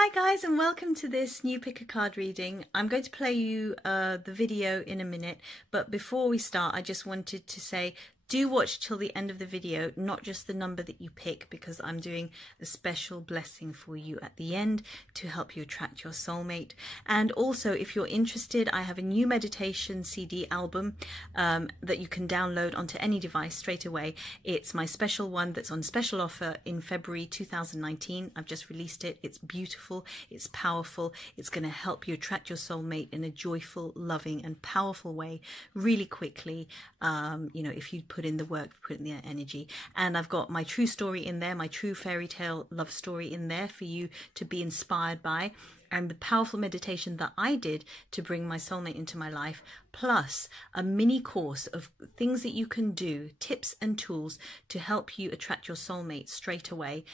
Hi guys, and welcome to this new pick a card reading. I'm going to play you the video in a minute, but before we start I just wanted to say do watch till the end of the video, not just the number that you pick, because I'm doing a special blessing for you at the end to help you attract your soulmate. And also, if you're interested, I have a new meditation CD album that you can download onto any device straight away. It's my special one that's on special offer in February 2019. I've just released it. It's beautiful, it's powerful, it's going to help you attract your soulmate in a joyful, loving and powerful way really quickly. You know, if you put in the work, put in the energy. And I've got my true story in there, my true fairy tale love story in there for you to be inspired by, and the powerful meditation that I did to bring my soulmate into my life, plus a mini course of things that you can do, tips and tools to help you attract your soulmate straight away.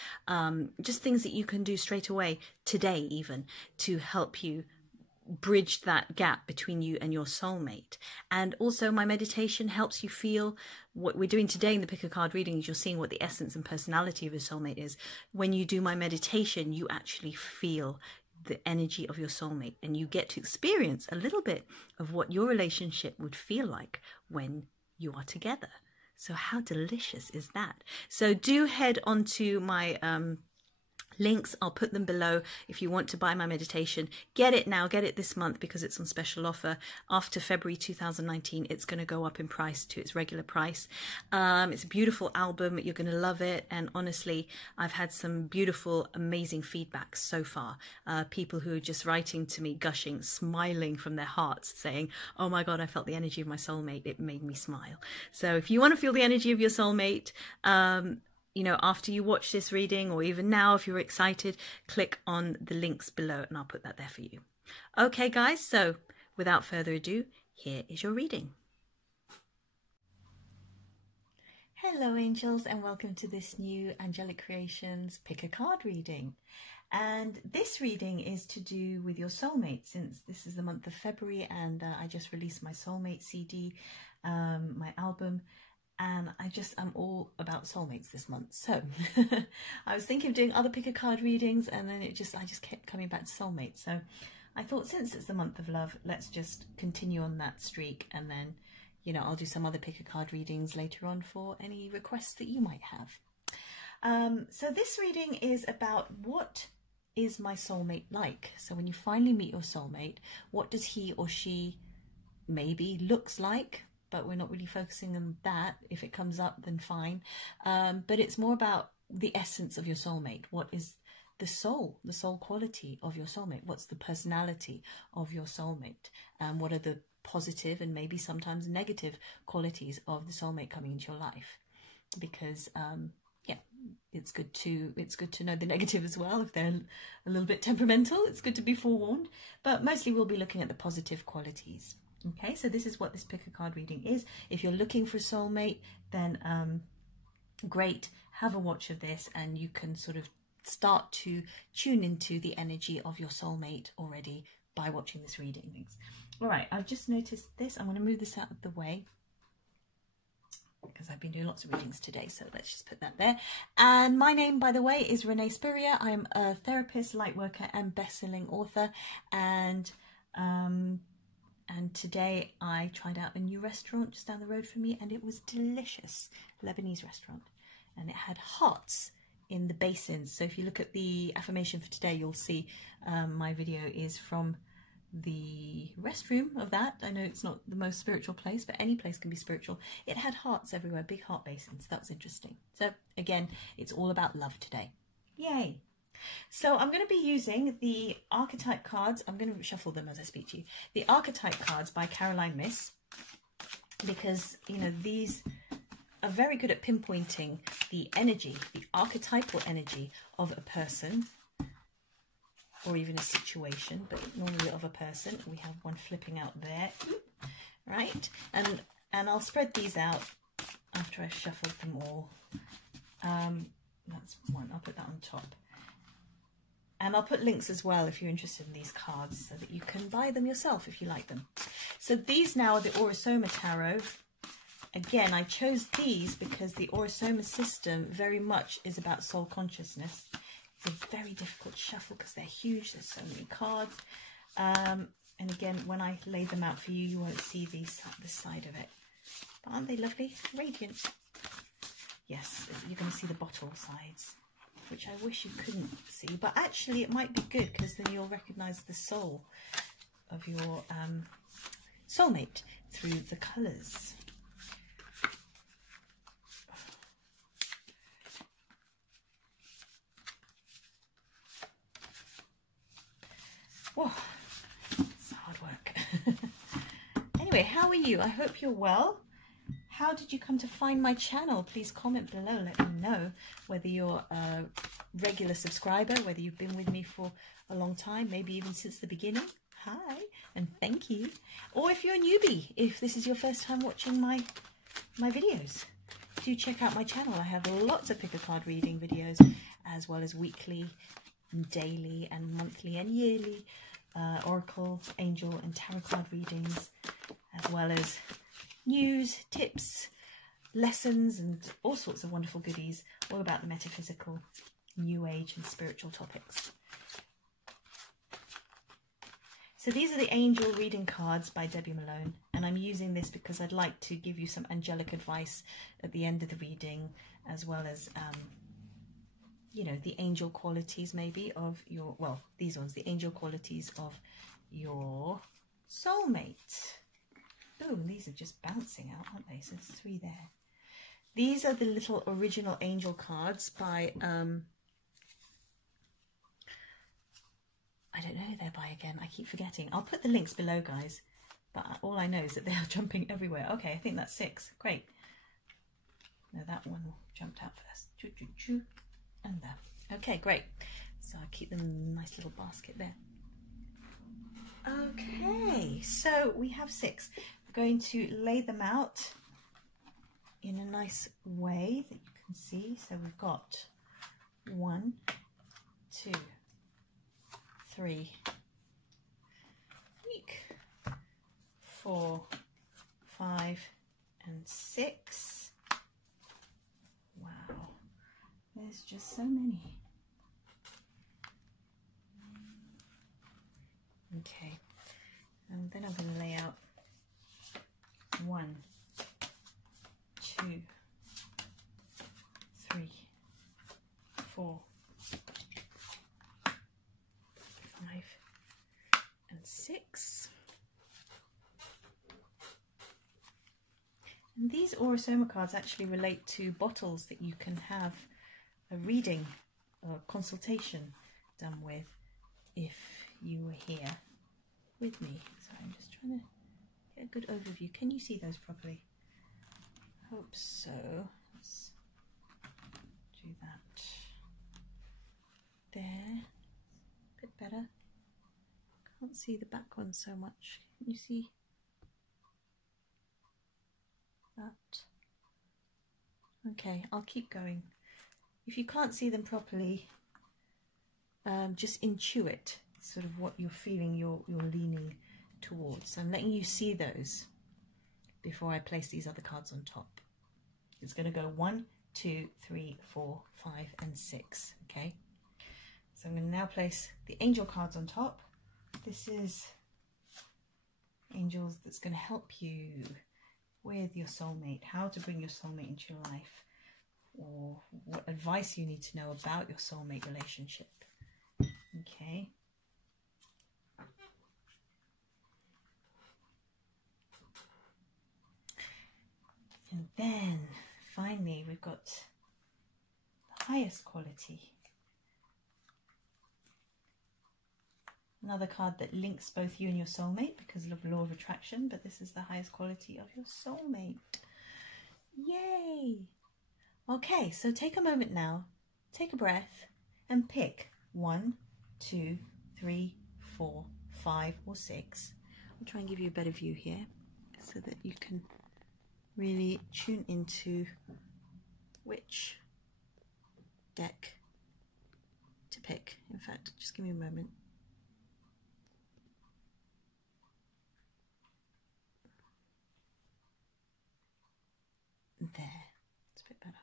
Just things that you can do straight away today, even to help you bridge that gap between you and your soulmate. And also my meditation helps you feel what we're doing today in the pick a card reading is you're seeing what the essence and personality of your soulmate is. When you do my meditation, you actually feel the energy of your soulmate and you get to experience a little bit of what your relationship would feel like when you are together. So how delicious is that? So do head onto my links. I'll put them below if you want to buy my meditation. Get it now, get it this month, because it's on special offer. After February 2019 it's going to go up in price to its regular price. It's a beautiful album, you're going to love it, and honestly I've had some beautiful, amazing feedback so far. People who are just writing to me, gushing, smiling from their hearts, saying, oh my god, I felt the energy of my soulmate, it made me smile. So if you want to feel the energy of your soulmate, you know, after you watch this reading, or even now if you're excited, click on the links below and I'll put that there for you. Okay guys, so without further ado, here is your reading. Hello angels, and welcome to this new Angelic Creations pick a card reading. And this reading is to do with your soulmate, since this is the month of February and I just released my Soulmate CD, my album. And I'm all about soulmates this month. So I was thinking of doing other pick a card readings, and then I just kept coming back to soulmates. So I thought, since it's the month of love, let's just continue on that streak, and then, you know, I'll do some other pick a card readings later on for any requests that you might have. So this reading is about, what is my soulmate like? So when you finally meet your soulmate, what does he or she maybe looks like? But we're not really focusing on that. If it comes up, then fine. But it's more about the essence of your soulmate. What is the soul quality of your soulmate? What's the personality of your soulmate? What are the positive and maybe sometimes negative qualities of the soulmate coming into your life? Because yeah, it's good to know the negative as well. If they're a little bit temperamental, it's good to be forewarned. But mostly we'll be looking at the positive qualities. Okay, so this is what this pick a card reading is. If you're looking for a soulmate, then great, have a watch of this and you can sort of start to tune into the energy of your soulmate already by watching this reading. All right, I've just noticed this. I'm going to move this out of the way because I've been doing lots of readings today, so let's just put that there. And my name, by the way, is Renee. I'm a therapist, light worker and best-selling author, and today I tried out a new restaurant just down the road from me, and it was delicious. Lebanese restaurant, and it had hearts in the basins. So if you look at the affirmation for today, you'll see my video is from the restroom of that. I know it's not the most spiritual place, but any place can be spiritual. It had hearts everywhere, big heart basins. That was interesting. So again, it's all about love today. Yay! So I'm going to be using the archetype cards. I'm going to shuffle them as I speak to you. The archetype cards by Caroline Myss, because, you know, these are very good at pinpointing the energy, the archetypal energy of a person or even a situation, but normally of a person. We have one flipping out there, right? And I'll spread these out after I've shuffled them all. That's one. I'll put that on top. And I'll put links as well if you're interested in these cards, so that you can buy them yourself if you like them. So these now are the Orosoma Tarot. Again, I chose these because the Orosoma system very much is about soul consciousness. It's a very difficult shuffle because they're huge. There's so many cards. And again, when I lay them out for you, you won't see the side of it. But aren't they lovely? Radiant. Yes, you're going to see the bottle sides, which I wish you couldn't see. But actually, it might be good because then you'll recognise the soul of your soulmate through the colours. Whoa, it's hard work. Anyway, how are you? I hope you're well. How did you come to find my channel? Please comment below. Let me know whether you're a regular subscriber, whether you've been with me for a long time, maybe even since the beginning. Hi, and thank you. Or if you're a newbie, if this is your first time watching my videos, do check out my channel. I have lots of pick a card reading videos, as well as weekly, and daily, and monthly, and yearly oracle, angel, and tarot card readings, as well as news, tips, lessons, and all sorts of wonderful goodies, all about the metaphysical, new age, and spiritual topics. So these are the angel reading cards by Debbie Malone, and I'm using this because I'd like to give you some angelic advice at the end of the reading, as well as you know, the angel qualities maybe of your, well, these ones, the angel qualities of your soulmate. Oh, these are just bouncing out, aren't they? So there's 3 there. These are the little original angel cards by, I don't know who they're by again. I keep forgetting. I'll put the links below, guys. But all I know is that they are jumping everywhere. Okay, I think that's 6. Great. No, that one jumped out first. Choo, choo, choo. And there. Okay, great. So I'll keep them in a nice little basket there. Okay, so we have 6. We're going to lay them out in a nice way that you can see. So we've got 1, 2, 3, 4, 5, and 6. Wow, there's just so many. Okay, and then I'm going to lay out 1, 2, 3, 4, 5, and 6. And these Aurosoma cards actually relate to bottles that you can have a reading or consultation done with if you were here with me. So I'm just trying to get a good overview. Can you see those properly? Hope so. Let's do that. There. A bit better. Can't see the back one so much. Can you see that? Okay, I'll keep going. If you can't see them properly, just intuit sort of what you're feeling, you're leaning towards. So I'm letting you see those before I place these other cards on top. It's going to go 1, 2, 3, 4, 5, and 6. Okay, so I'm going to now place the angel cards on top. This is angels that's going to help you with your soulmate, how to bring your soulmate into your life, or what advice you need to know about your soulmate relationship. Okay. And then finally we've got the highest quality. Another card that links both you and your soulmate because of law of attraction, but this is the highest quality of your soulmate. Yay! Okay, so take a moment now, take a breath, and pick 1, 2, 3, 4, 5, or 6. I'll try and give you a better view here so that you can really tune into which deck to pick. In fact, just give me a moment. There, it's a bit better.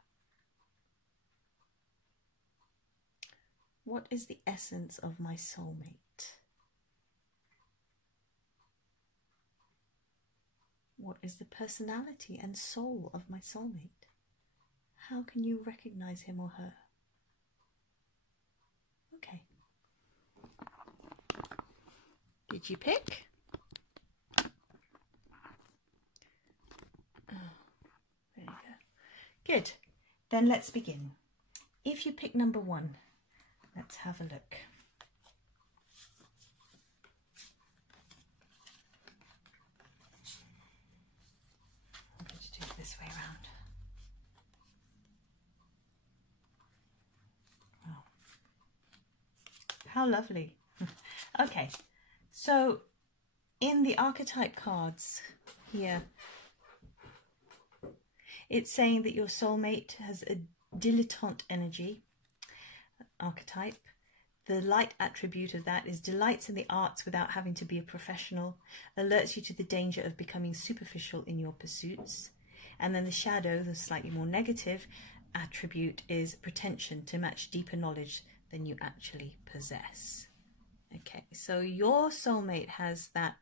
What is the essence of my soulmate? What is the personality and soul of my soulmate? How can you recognize him or her? Okay. Did you pick? Oh, there you go. Good. Then let's begin. If you pick number 1, let's have a look. I'm going to do it this way around. Oh, how lovely. Okay, so in the archetype cards here, it's saying that your soulmate has a dilettante energy archetype. The light attribute of that is delights in the arts without having to be a professional, alerts you to the danger of becoming superficial in your pursuits. And then the shadow, the slightly more negative attribute, is pretension to match deeper knowledge than you actually possess. Okay, so your soulmate has that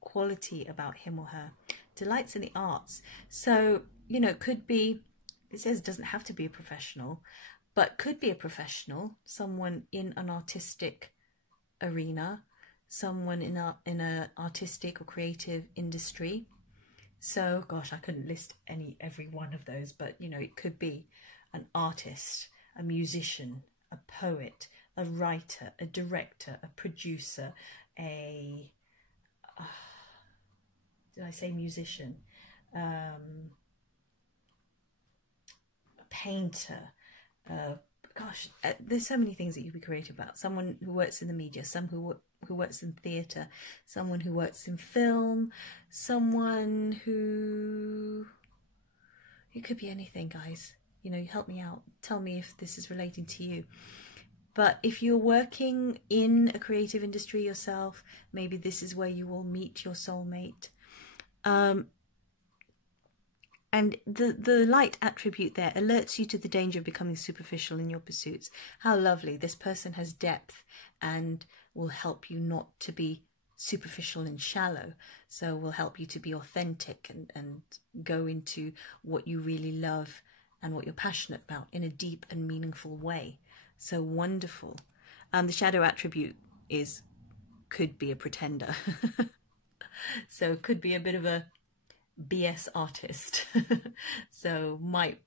quality about him or her. Delights in the arts. So, you know, it could be, it says it doesn't have to be a professional, but could be a professional, someone in an artistic arena, someone in a artistic or creative industry. So, gosh, I couldn't list every one of those, but, you know, it could be an artist, a musician, a poet, a writer, a director, a producer, did I say musician? A painter. Gosh, there's so many things that you could be creative about. Someone who works in the media, someone who works in theatre, someone who works in film, someone who... It could be anything, guys. You know, help me out. Tell me if this is relating to you. But if you're working in a creative industry yourself, maybe this is where you will meet your soulmate. And the light attribute there alerts you to the danger of becoming superficial in your pursuits. How lovely. This person has depth and will help you not to be superficial and shallow. So will help you to be authentic and go into what you really love and what you're passionate about in a deep and meaningful way. So wonderful. The shadow attribute could be a pretender. So could be a bit of a BS artist. So might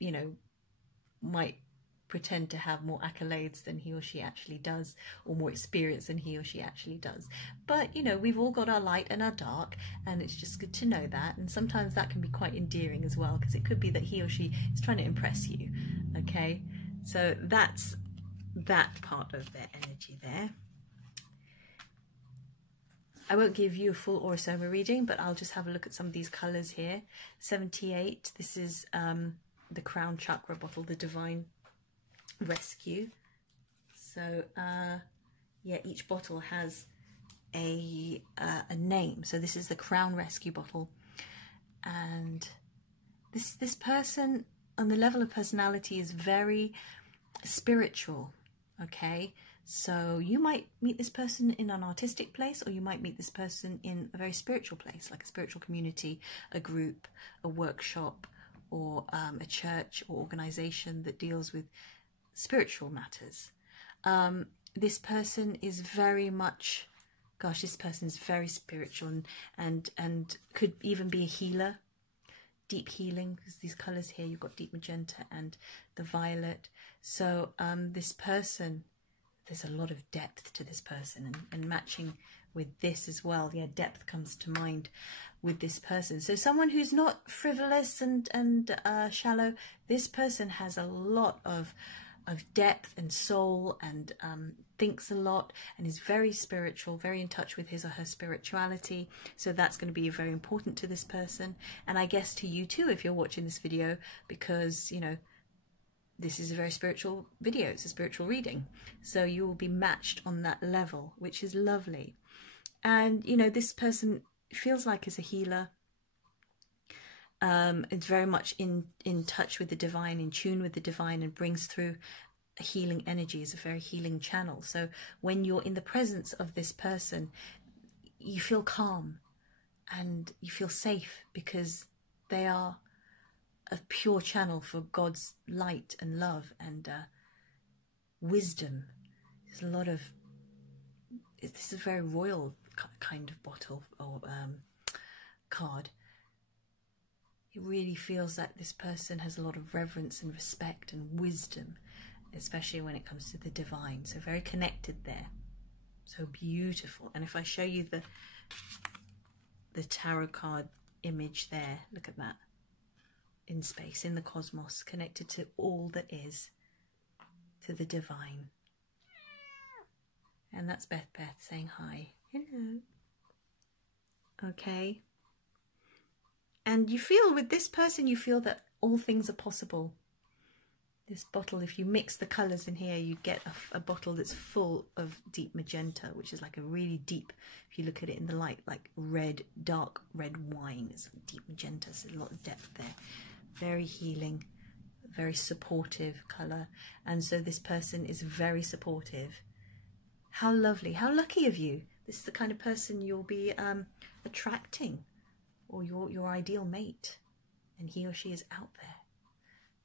pretend to have more accolades than he or she actually does, or more experience than he or she actually does. But, you know, we've all got our light and our dark, and it's just good to know that. And sometimes that can be quite endearing as well, because it could be that he or she is trying to impress you. Okay, so that's that part of their energy there. I won't give you a full Aura Soma reading, but I'll just have a look at some of these colours here. 78, this is the Crown Chakra bottle, the Divine Rescue. So, yeah, each bottle has a name. So this is the Crown Rescue bottle. And this person, on the level of personality, is very spiritual, okay? So you might meet this person in an artistic place, or you might meet this person in a very spiritual place, like a spiritual community, a group, a workshop, or a church or organisation that deals with spiritual matters. This person is very much, gosh, this person is very spiritual and could even be a healer, deep healing, because these colours here, you've got deep magenta and the violet. So this person, there's a lot of depth to this person, and matching with this as well. Yeah, depth comes to mind with this person. So someone who's not frivolous and shallow, this person has a lot of depth and soul, and thinks a lot, and is very spiritual, very in touch with his or her spirituality. So that's going to be very important to this person, and I guess to you too if you're watching this video, because, you know, this is a very spiritual video, it's a spiritual reading, so you will be matched on that level, which is lovely. And, you know, this person feels like is a healer. It's very much in touch with the divine, in tune with the divine, and brings through a healing energy, is a very healing channel. So when you're in the presence of this person, you feel calm and you feel safe because they are a pure channel for God's light and love and wisdom. There's a lot of, this is a very royal kind of bottle or card. It really feels like this person has a lot of reverence and respect and wisdom, especially when it comes to the divine. So very connected there. So beautiful. And if I show you the tarot card image there, look at that. In space, in the cosmos, connected to all that is, to the divine. And that's Beth saying hi. Hello. Okay. And you feel with this person, you feel that all things are possible. This bottle, if you mix the colours in here, you get a bottle that's full of deep magenta, which is like a really deep, if you look at it in the light, like red, dark red wine. It's deep magenta, so a lot of depth there. Very healing, very supportive colour. And so this person is very supportive. How lovely, how lucky of you. This is the kind of person you'll be attracting, or your ideal mate, and he or she is out there.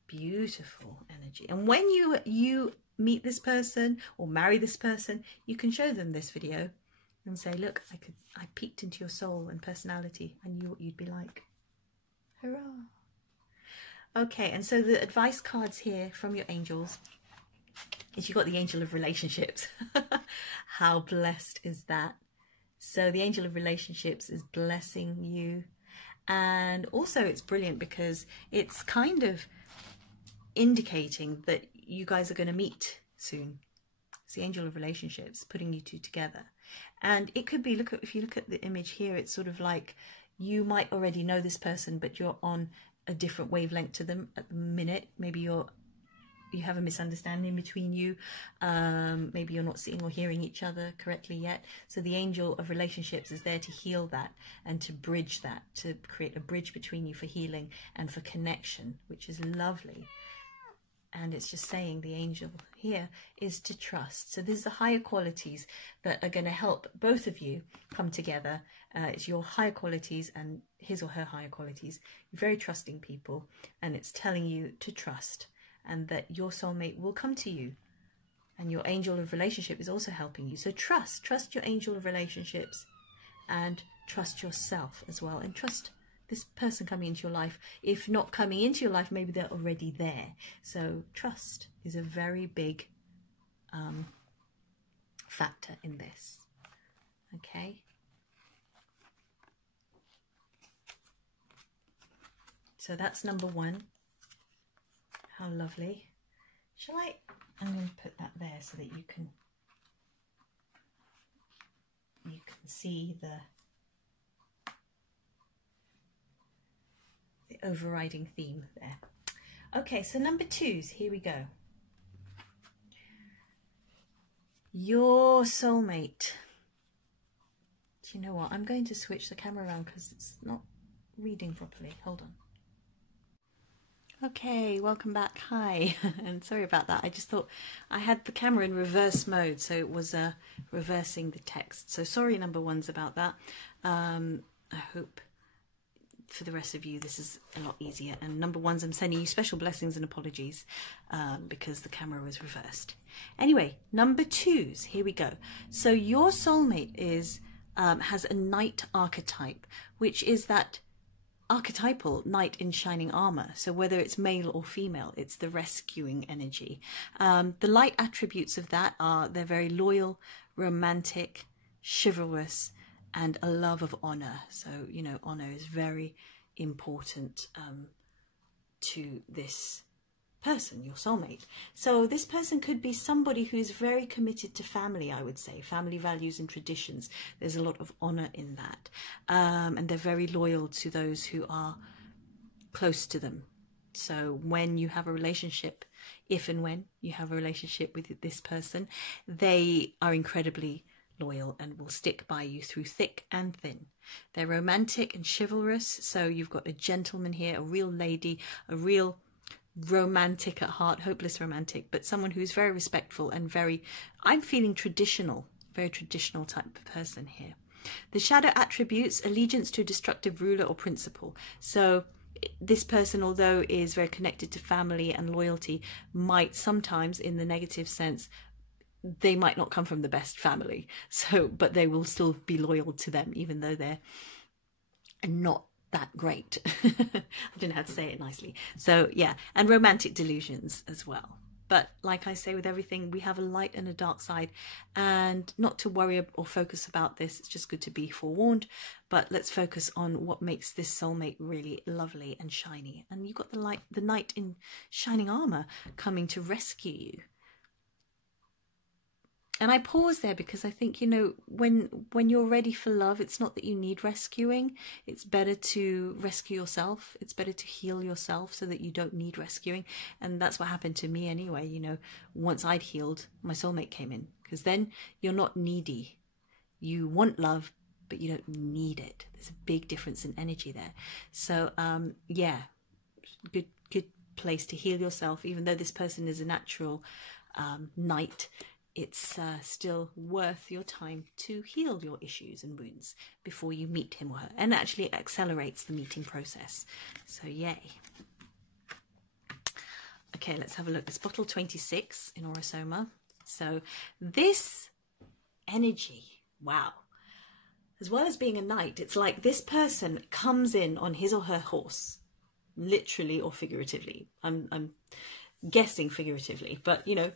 Beautiful energy. And when you meet this person or marry this person, you can show them this video and say, look, I peeked into your soul and personality. I knew what you'd be like. Hurrah. Okay, and so the advice cards here from your angels is you've got the angel of relationships. How blessed is that? So the angel of relationships is blessing you. And also it's brilliant because it's kind of indicating that you guys are going to meet soon. It's the angel of relationships putting you two together. And it could be, if you look at the image here, it's sort of like you might already know this person, but you're on a different wavelength to them at the minute. Maybe you have a misunderstanding between you. Maybe you're not seeing or hearing each other correctly yet. So the angel of relationships is there to heal that and to bridge that, to create a bridge between you for healing and for connection, which is lovely. And it's just saying the angel here is to trust. So there's the higher qualities that are going to help both of you come together. It's your higher qualities and his or her higher qualities. Very trusting people. And it's telling you to trust and that your soulmate will come to you. And your angel of relationship is also helping you. So trust your angel of relationships and trust yourself as well. And trust this person coming into your life. If not coming into your life, maybe they're already there. So trust is a very big factor in this. Okay. So that's number one. How lovely. I'm going to put that there so that you can see the overriding theme there. Okay, so number twos, here we go. Your soulmate. Do you know what? I'm going to switch the camera around because it's not reading properly. Hold on. Okay, welcome back. Hi. And sorry about that. I just thought I had the camera in reverse mode, so it was reversing the text. So sorry, number ones, about that. I hope for the rest of you this is a lot easier. And number ones, I'm sending you special blessings and apologies because the camera was reversed. Anyway, number twos, here we go. So your soulmate has a knight archetype, which is that archetypal knight in shining armor. So whether it's male or female, it's the rescuing energy. The light attributes of that are they're very loyal, romantic, chivalrous, and a love of honor. So, you know, honor is very important to this person, your soulmate. So this person could be somebody who's very committed to family, I would say, family values and traditions. There's a lot of honor in that. And they're very loyal to those who are close to them. So when you have a relationship, if and when you have a relationship with this person, they are incredibly loyal and will stick by you through thick and thin. They're romantic and chivalrous. So you've got a gentleman here, a real lady, a real romantic at heart, hopeless romantic, but someone who's very respectful and very, I'm feeling traditional, very traditional type of person here. The shadow attributes: allegiance to a destructive ruler or principle. So this person, although is very connected to family and loyalty, might sometimes, in the negative sense, they might not come from the best family. So, but they will still be loyal to them, even though they're not that great. I don't know how to say it nicely. So yeah, and romantic delusions as well. But like I say with everything, we have a light and a dark side, and not to worry or focus about this. It's just good to be forewarned. But let's focus on what makes this soulmate really lovely and shiny. And you've got the light, the knight in shining armor coming to rescue you. And I pause there because I think, you know, when you're ready for love, it's not that you need rescuing. It's better to rescue yourself. It's better to heal yourself so that you don't need rescuing. And that's what happened to me anyway. You know, once I'd healed, my soulmate came in, because then you're not needy. You want love, but you don't need it. There's a big difference in energy there. So, yeah, good place to heal yourself. Even though this person is a natural knight, it's still worth your time to heal your issues and wounds before you meet him or her, and actually it accelerates the meeting process. So yay. Okay, let's have a look. It's bottle 26 in Orosoma. So this energy, wow. As well as being a knight, it's like this person comes in on his or her horse, literally or figuratively. I'm guessing figuratively, but you know,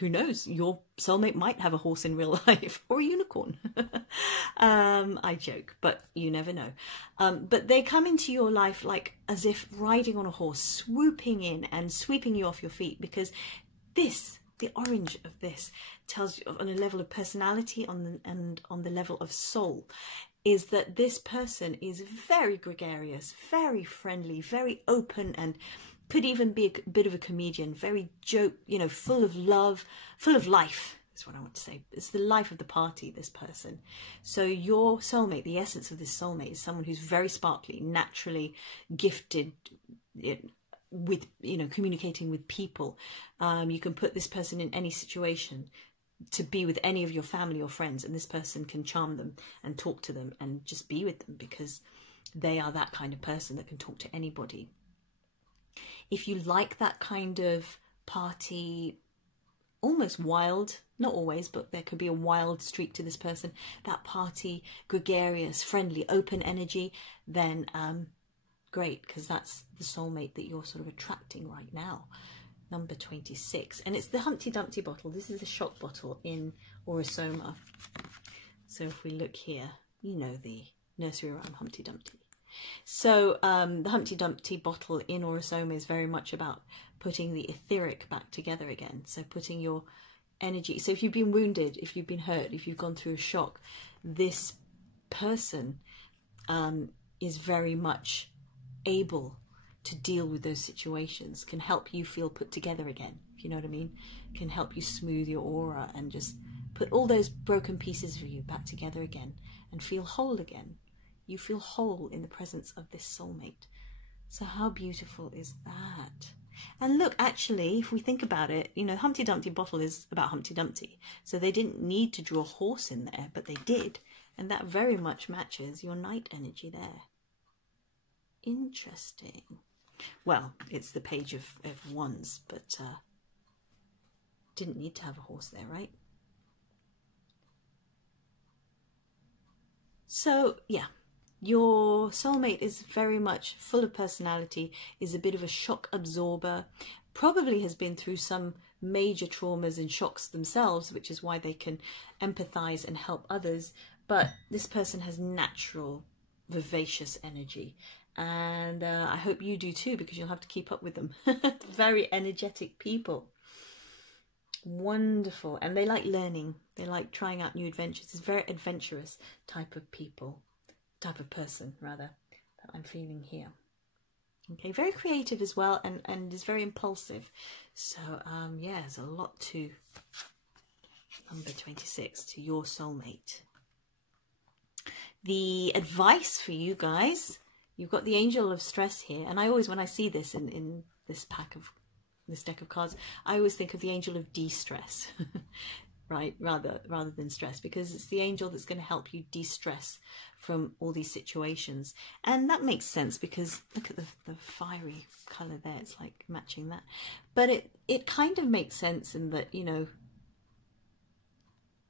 who knows? Your soulmate might have a horse in real life, or a unicorn. I joke, but you never know. But they come into your life like as if riding on a horse, swooping in and sweeping you off your feet, because this, the orange of this, tells you on a level of personality and on the level of soul, is that this person is very gregarious, very friendly, very open, and could even be a bit of a comedian, very joke, you know, full of love, full of life is what I want to say. It's the life of the party, this person. So your soulmate, the essence of this soulmate, is someone who's very sparkly, naturally gifted with, you know, communicating with people. You can put this person in any situation to be with any of your family or friends, and this person can charm them and talk to them and just be with them, because they are that kind of person that can talk to anybody. If you like that kind of party, almost wild, not always, but there could be a wild streak to this person, that party, gregarious, friendly, open energy, then great, because that's the soulmate that you're sort of attracting right now. Number 26. And it's the Humpty Dumpty bottle. This is a shock bottle in Orosoma. So if we look here, you know the nursery rhyme Humpty Dumpty. So the Humpty Dumpty bottle in Orosoma is very much about putting the etheric back together again. So putting your energy. So if you've been wounded, if you've been hurt, if you've gone through a shock, this person is very much able to deal with those situations, can help you feel put together again, if you know what I mean, can help you smooth your aura and just put all those broken pieces of you back together again and feel whole again. You feel whole in the presence of this soulmate. So how beautiful is that? And look, actually, if we think about it, you know, Humpty Dumpty bottle is about Humpty Dumpty. So they didn't need to draw a horse in there, but they did. And that very much matches your knight energy there. Interesting. Well, it's the page of wands, but didn't need to have a horse there, right? So, yeah. Your soulmate is very much full of personality, is a bit of a shock absorber, probably has been through some major traumas and shocks themselves, which is why they can empathize and help others. But this person has natural, vivacious energy. And I hope you do too, because you'll have to keep up with them. Very energetic people. Wonderful. And they like learning. They like trying out new adventures. It's very adventurous type of people. Type of person rather that I'm feeling here. Okay, very creative as well, and is very impulsive. So yeah, there's a lot to number 26, to your soulmate. The advice for you guys you've got the angel of stress here. And I always, when I see this in this deck of cards, I always think of the angel of de-stress, right? Rather than stress, because it's the angel that's going to help you de-stress from all these situations. And that makes sense because look at the fiery color there. It's like matching that. But it kind of makes sense in that, you know,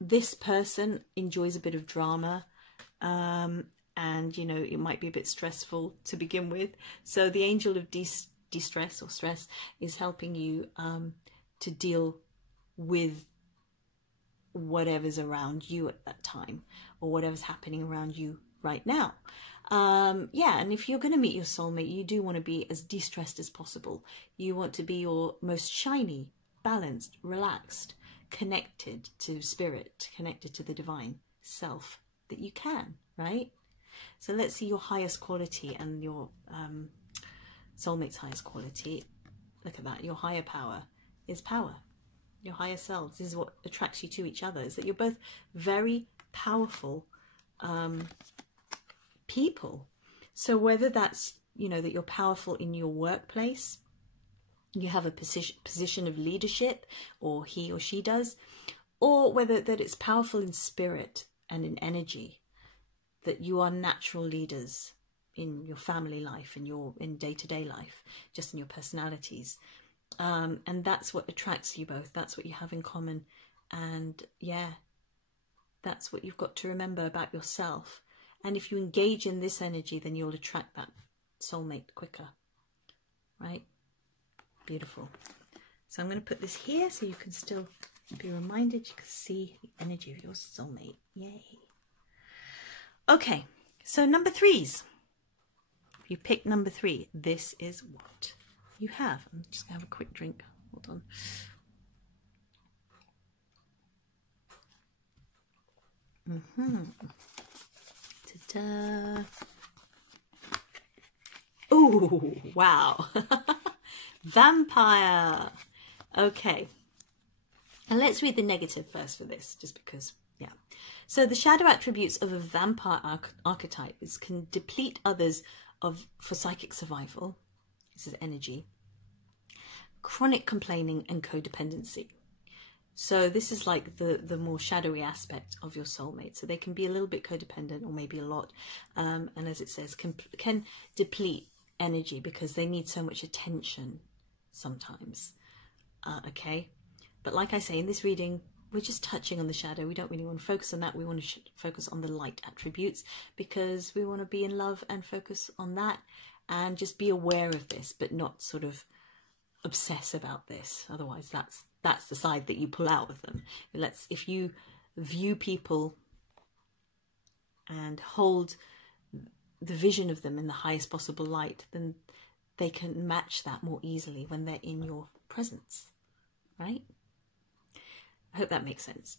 this person enjoys a bit of drama, and, you know, it might be a bit stressful to begin with. So the angel of de-stress or stress is helping you to deal with whatever's around you at that time, or whatever's happening around you right now. Yeah, and if you're going to meet your soulmate, you do want to be as de-stressed as possible. You want to be your most shiny, balanced, relaxed, connected to spirit, connected to the divine self that you can, right? So let's see your highest quality and your soulmate's highest quality. Look at that. Your higher power is power. Your higher selves. This is what attracts you to each other, is that you're both very powerful people. So whether that's, you know, that you're powerful in your workplace, you have a position of leadership, or he or she does, or whether that it's powerful in spirit and in energy, that you are natural leaders in your family life and in day-to-day life, just in your personalities. And that's what attracts you both. That's what you have in common. And yeah, that's what you've got to remember about yourself. And if you engage in this energy, then you'll attract that soulmate quicker, right? Beautiful. So I'm going to put this here so you can still be reminded. You can see the energy of your soulmate. Yay. Okay, so number threes. If you pick number 3, this is what you have. I'm just going to have a quick drink. Hold on. Ta-da. Oh, wow. Vampire. Okay. And let's read the negative first for this, just because, yeah. So the shadow attributes of a vampire archetype can deplete others for psychic survival. This is energy. Chronic complaining and codependency. So this is like the more shadowy aspect of your soulmate. So they can be a little bit codependent, or maybe a lot. And as it says, can deplete energy because they need so much attention sometimes. Okay. But like I say, in this reading, we're just touching on the shadow. We don't really want to focus on that. We want to focus on the light attributes, because we want to be in love and focus on that and just be aware of this, but not sort of obsess about this. Otherwise, that's the side that you pull out of them. If you view people and hold the vision of them in the highest possible light, then they can match that more easily when they're in your presence, right? I hope that makes sense.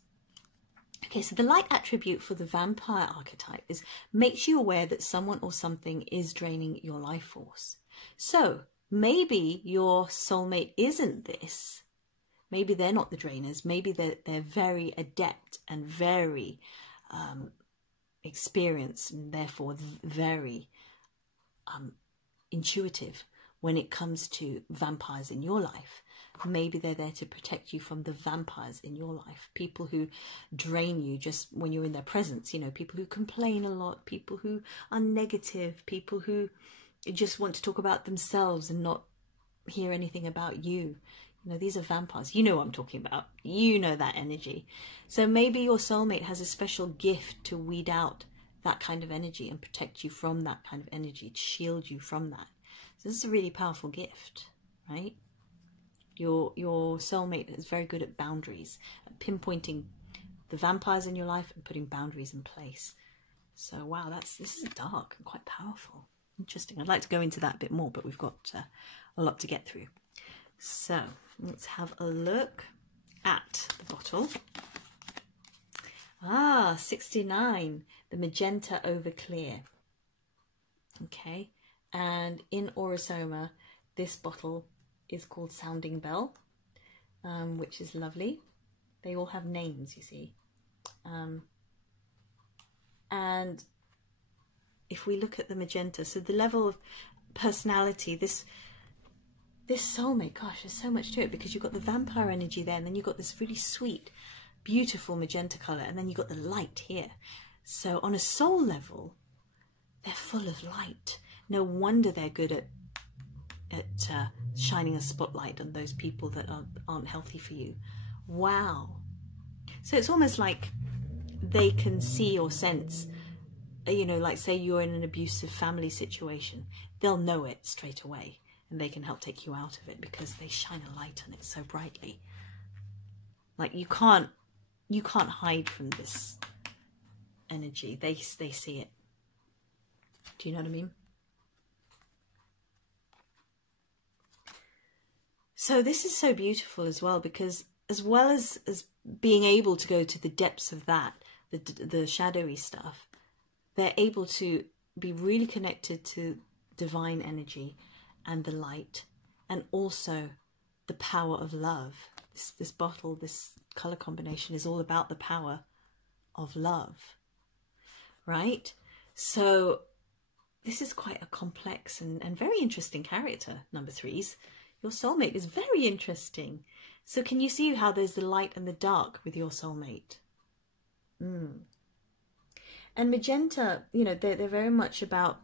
Okay, so the light attribute for the vampire archetype makes you aware that someone or something is draining your life force. So maybe your soulmate isn't this. Maybe they're not the drainers. Maybe they're very adept and very experienced, and therefore very intuitive when it comes to vampires in your life. Maybe they're there to protect you from the vampires in your life. People who drain you just when you're in their presence. You know, people who complain a lot, people who are negative, people who just want to talk about themselves and not hear anything about you. You know, these are vampires. You know what I'm talking about. You know that energy. So maybe your soulmate has a special gift to weed out that kind of energy and protect you from that kind of energy, to shield you from that. So this is a really powerful gift, right? Your soulmate is very good at boundaries, at pinpointing the vampires in your life and putting boundaries in place. So wow, this is dark and quite powerful. Interesting. I'd like to go into that a bit more, but we've got a lot to get through. So let's have a look at the bottle. 69, the magenta over clear. Okay, and in Orosoma, this bottle is called Sounding Bell, which is lovely. They all have names, you see. And if we look at the magenta, so the level of personality, this soulmate, gosh, there's so much to it, because you've got the vampire energy there, and then you've got this really sweet, beautiful magenta colour, and then you've got the light here. So on a soul level, they're full of light. No wonder they're good at shining a spotlight on those people that aren't healthy for you. Wow. So it's almost like they can see or sense, you know, like say you're in an abusive family situation, they'll know it straight away, and they can help take you out of it because they shine a light on it so brightly. Like you can't hide from this energy. They see it. Do you know what I mean? So this is so beautiful as well, because as well as being able to go to the depths of that, the shadowy stuff, they're able to be really connected to divine energy and the light, and also the power of love. This bottle, this color combination is all about the power of love, right? So this is quite a complex and very interesting character, number 3s. Your soulmate is very interesting. So can you see how there's the light and the dark with your soulmate? And magenta, you know, they're very much about,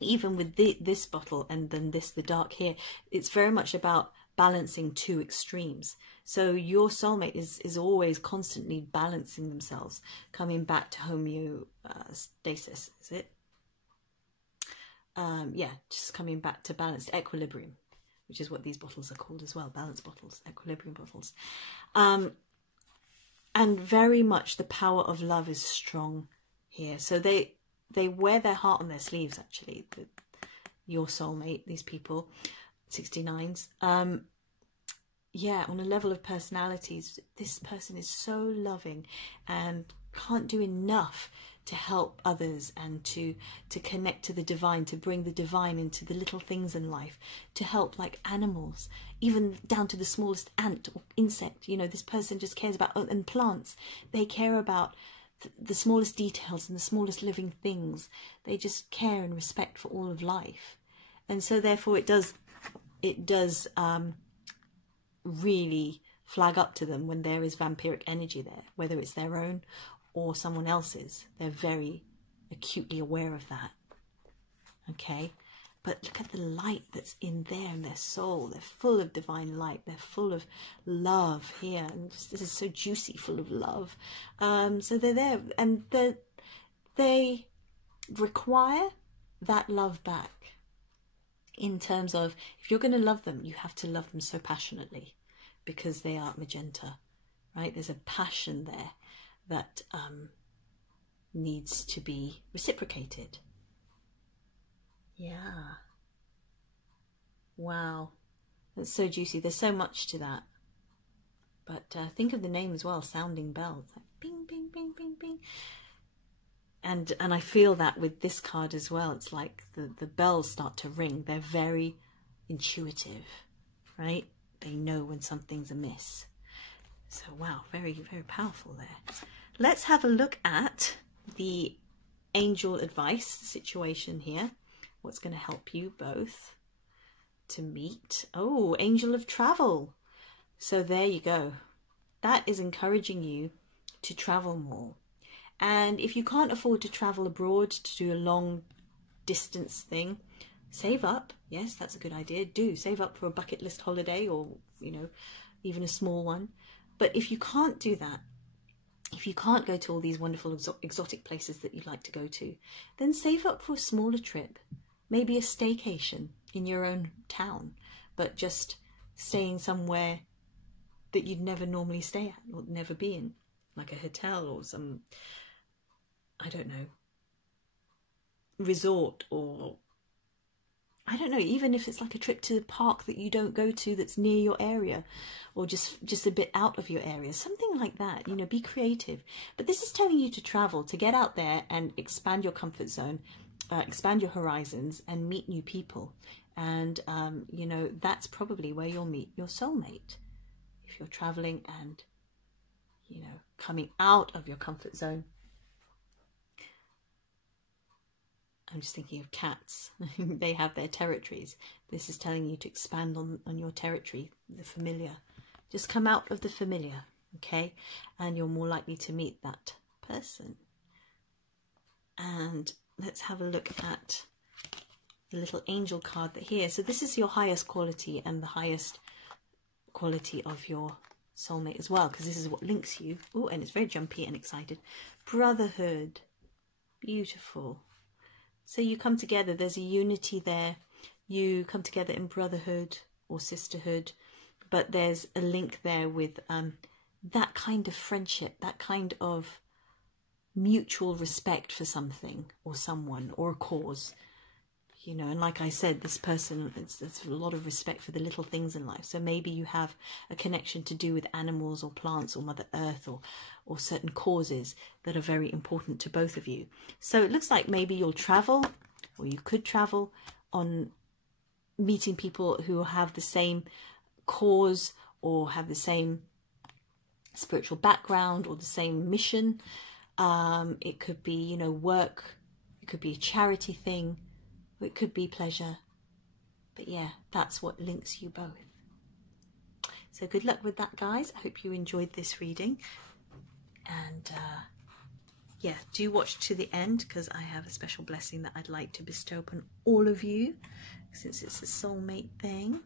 even with this bottle and then the dark here, it's very much about balancing two extremes. So your soulmate is always constantly balancing themselves, coming back to homeostasis, is it? Yeah, just coming back to balanced equilibrium, which is what these bottles are called as well, balance bottles, equilibrium bottles. And very much the power of love is strong here. So they wear their heart on their sleeves, actually, your soulmate, these people, 69s. Yeah, on a level of personalities, this person is so loving and can't do enough to help others and to connect to the divine, to bring the divine into the little things in life, to help like animals, even down to the smallest ant or insect. You know, this person just cares about, and plants, they care about the smallest details and the smallest living things. They just care and respect for all of life. And so therefore it does really flag up to them when there is vampiric energy there, whether it's their own or someone else's. They're very acutely aware of that. Okay, but look at the light that's in there in their soul. They're full of divine light. They're full of love here, and this is so juicy, full of love. So they're there, and they require that love back. In terms of, if you're going to love them, you have to love them so passionately, because they are magenta, right? There's a passion there that needs to be reciprocated. Yeah. Wow. That's so juicy. There's so much to that. But think of the name as well, sounding bells. Like bing, bing, bing, bing, bing. And I feel that with this card as well. It's like the bells start to ring. They're very intuitive, right? They know when something's amiss. So wow, very, very powerful there. Let's have a look at the angel advice situation here. What's going to help you both to meet? Oh, angel of travel. So there you go. That is encouraging you to travel more. And if you can't afford to travel abroad to do a long distance thing, save up. Yes, that's a good idea. Do save up for a bucket list holiday, or, you know, even a small one. But if you can't do that, if you can't go to all these wonderful exotic places that you'd like to go to, then save up for a smaller trip. Maybe a staycation in your own town, but just staying somewhere that you'd never normally stay at or never be in, like a hotel or some, I don't know, resort, or I don't know, even if it's like a trip to the park that you don't go to that's near your area, or just a bit out of your area, something like that. You know, be creative. But this is telling you to travel, to get out there and expand your comfort zone, expand your horizons and meet new people. And, you know, that's probably where you'll meet your soulmate. If you're traveling and, you know, coming out of your comfort zone. I'm just thinking of cats. They have their territories. This is telling you to expand on your territory, the familiar. Just come out of the familiar, okay? And you're more likely to meet that person. And let's have a look at the little angel card that here. So this is your highest quality and the highest quality of your soulmate as well, because this is what links you. Oh, and it's very jumpy and excited. Brotherhood. Beautiful. So you come together, there's a unity there. You come together in brotherhood or sisterhood, but there's a link there with that kind of friendship, that kind of mutual respect for something or someone or a cause. You know, and like I said, this person, it's a lot of respect for the little things in life. So maybe you have a connection to do with animals or plants or Mother Earth or certain causes that are very important to both of you. So it looks like maybe you'll travel, or you could travel on meeting people who have the same cause or have the same spiritual background or the same mission. It could be, you know, work. It could be a charity thing. It could be pleasure, but yeah, that's what links you both. So good luck with that, guys. I hope you enjoyed this reading, and yeah, do watch to the end, because I have a special blessing that I'd like to bestow upon all of you, since it's a soulmate thing.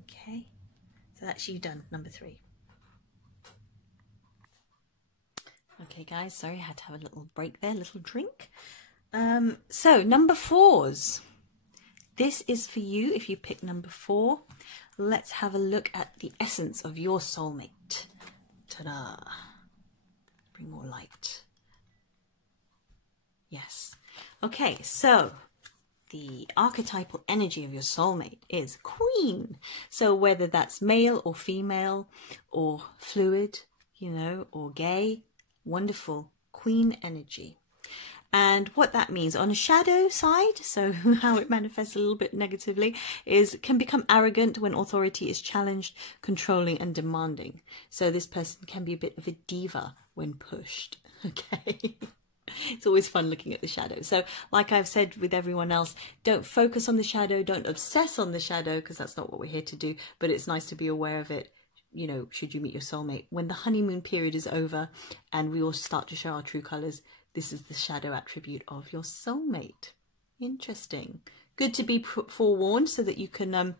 Okay, so that's you done, number 3. Okay, guys, sorry, I had to have a little break there, a little drink. So number 4s, this is for you if you pick number 4. Let's have a look at the essence of your soulmate. Ta-da! Bring more light. Yes. Okay, so the archetypal energy of your soulmate is Queen. So whether that's male or female or fluid, you know, or gay, wonderful Queen energy. And what that means on a shadow side, so how it manifests a little bit negatively, is can become arrogant when authority is challenged, controlling and demanding. So this person can be a bit of a diva when pushed. Okay. It's always fun looking at the shadow. So like I've said with everyone else, don't focus on the shadow, don't obsess on the shadow, because that's not what we're here to do, but it's nice to be aware of it. You know, should you meet your soulmate, when the honeymoon period is over and we all start to show our true colours, this is the shadow attribute of your soulmate. Interesting. Good to be forewarned so that you can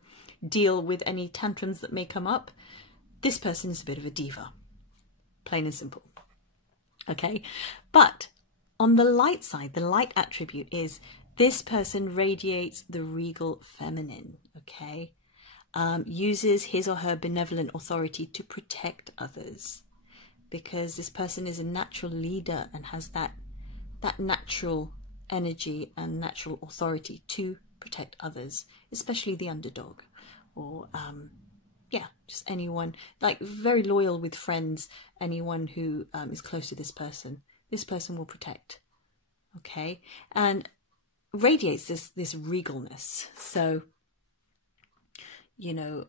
deal with any tantrums that may come up. This person is a bit of a diva, plain and simple. Okay, but on the light side, the light attribute is this person radiates the regal feminine. Okay, uses his or her benevolent authority to protect others, because this person is a natural leader and has that natural energy and natural authority to protect others, especially the underdog, or yeah, just anyone, like very loyal with friends. Anyone who is close to this person will protect. Okay, and radiates this regalness. So, you know,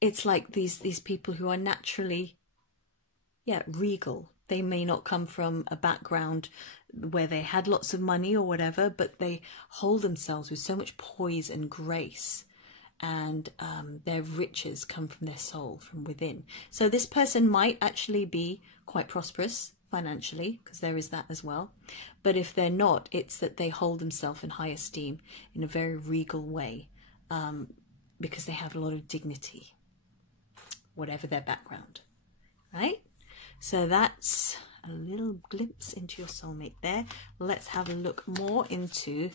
it's like these people who are naturally, yeah, regal. They may not come from a background where they had lots of money or whatever, but they hold themselves with so much poise and grace, and their riches come from their soul, from within. So this person might actually be quite prosperous financially, because there is that as well. But if they're not, it's that they hold themselves in high esteem in a very regal way, because they have a lot of dignity, whatever their background, right? So that's a little glimpse into your soulmate there. Let's have a look more into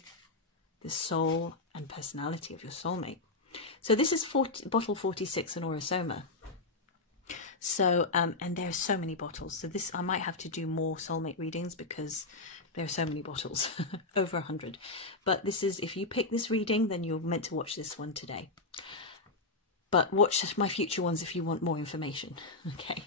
the soul and personality of your soulmate. So this is bottle 46 in Aurosoma. So, and there are so many bottles. So this, I might have to do more soulmate readings because there are so many bottles, over 100. But this is, if you pick this reading, then you're meant to watch this one today. But watch my future ones if you want more information. Okay.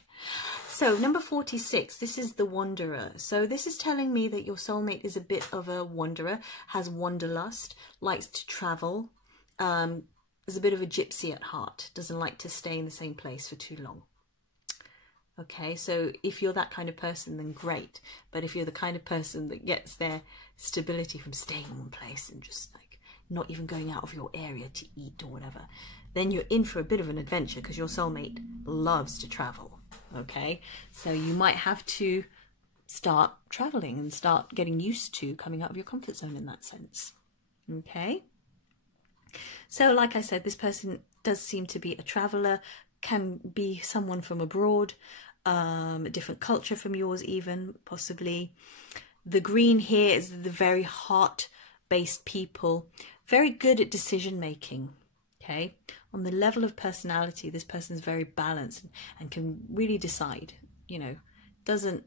So number 46, this is the wanderer. So this is telling me that your soulmate is a bit of a wanderer, has wanderlust, likes to travel, is a bit of a gypsy at heart, doesn't like to stay in the same place for too long. Okay, so if you're that kind of person, then great. But if you're the kind of person that gets their stability from staying in one place and just like not even going out of your area to eat or whatever, then you're in for a bit of an adventure, because your soulmate loves to travel. Okay, so you might have to start traveling and start getting used to coming out of your comfort zone in that sense. Okay, so like I said, this person does seem to be a traveler, can be someone from abroad, a different culture from yours even, possibly. The green here is the very heart-based people, very good at decision making. Okay, on the level of personality, this person is very balanced and can really decide, you know, doesn't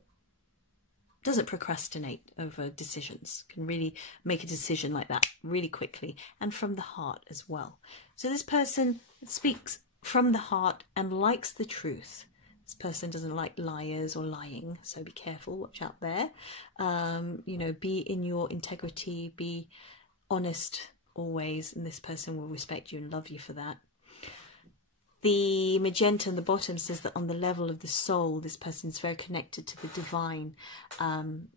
procrastinate over decisions, can really make a decision like that really quickly, and from the heart as well. So this person speaks from the heart and likes the truth. This person doesn't like liars or lying, so be careful, watch out there. You know, be in your integrity, be honest always, and this person will respect you and love you for that. The magenta on the bottom says that on the level of the soul, this person is very connected to the divine, and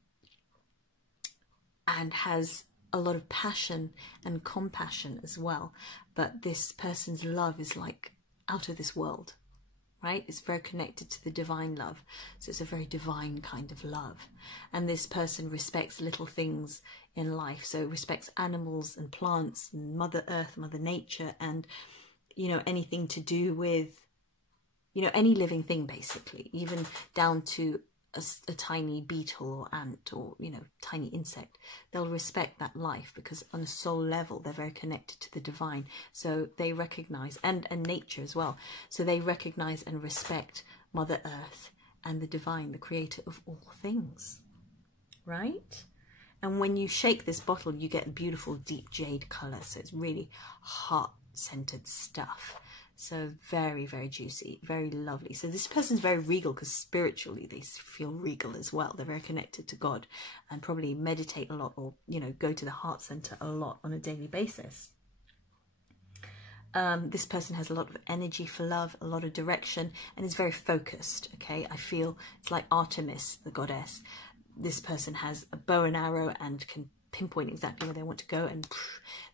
has a lot of passion and compassion as well. But this person's love is like out of this world, right? It's very connected to the divine love. So it's a very divine kind of love. And this person respects little things in life. So it respects animals and plants and Mother Earth, Mother Nature, and, you know, anything to do with, you know, any living thing basically, even down to a tiny beetle or ant or, you know, tiny insect. They'll respect that life because on a soul level, they're very connected to the divine. So they recognize, and nature as well. So they recognize and respect Mother Earth and the divine, the creator of all things, right? And when you shake this bottle, you get beautiful deep jade color. So it's really heart-centered stuff. So very, very juicy, very lovely. So this person's very regal because spiritually they feel regal as well. They're very connected to God and probably meditate a lot, or, you know, go to the heart center a lot on a daily basis. This person has a lot of energy for love, a lot of direction, and is very focused. Okay, I feel it's like Artemis, the goddess. This person has a bow and arrow and can pinpoint exactly where they want to go, and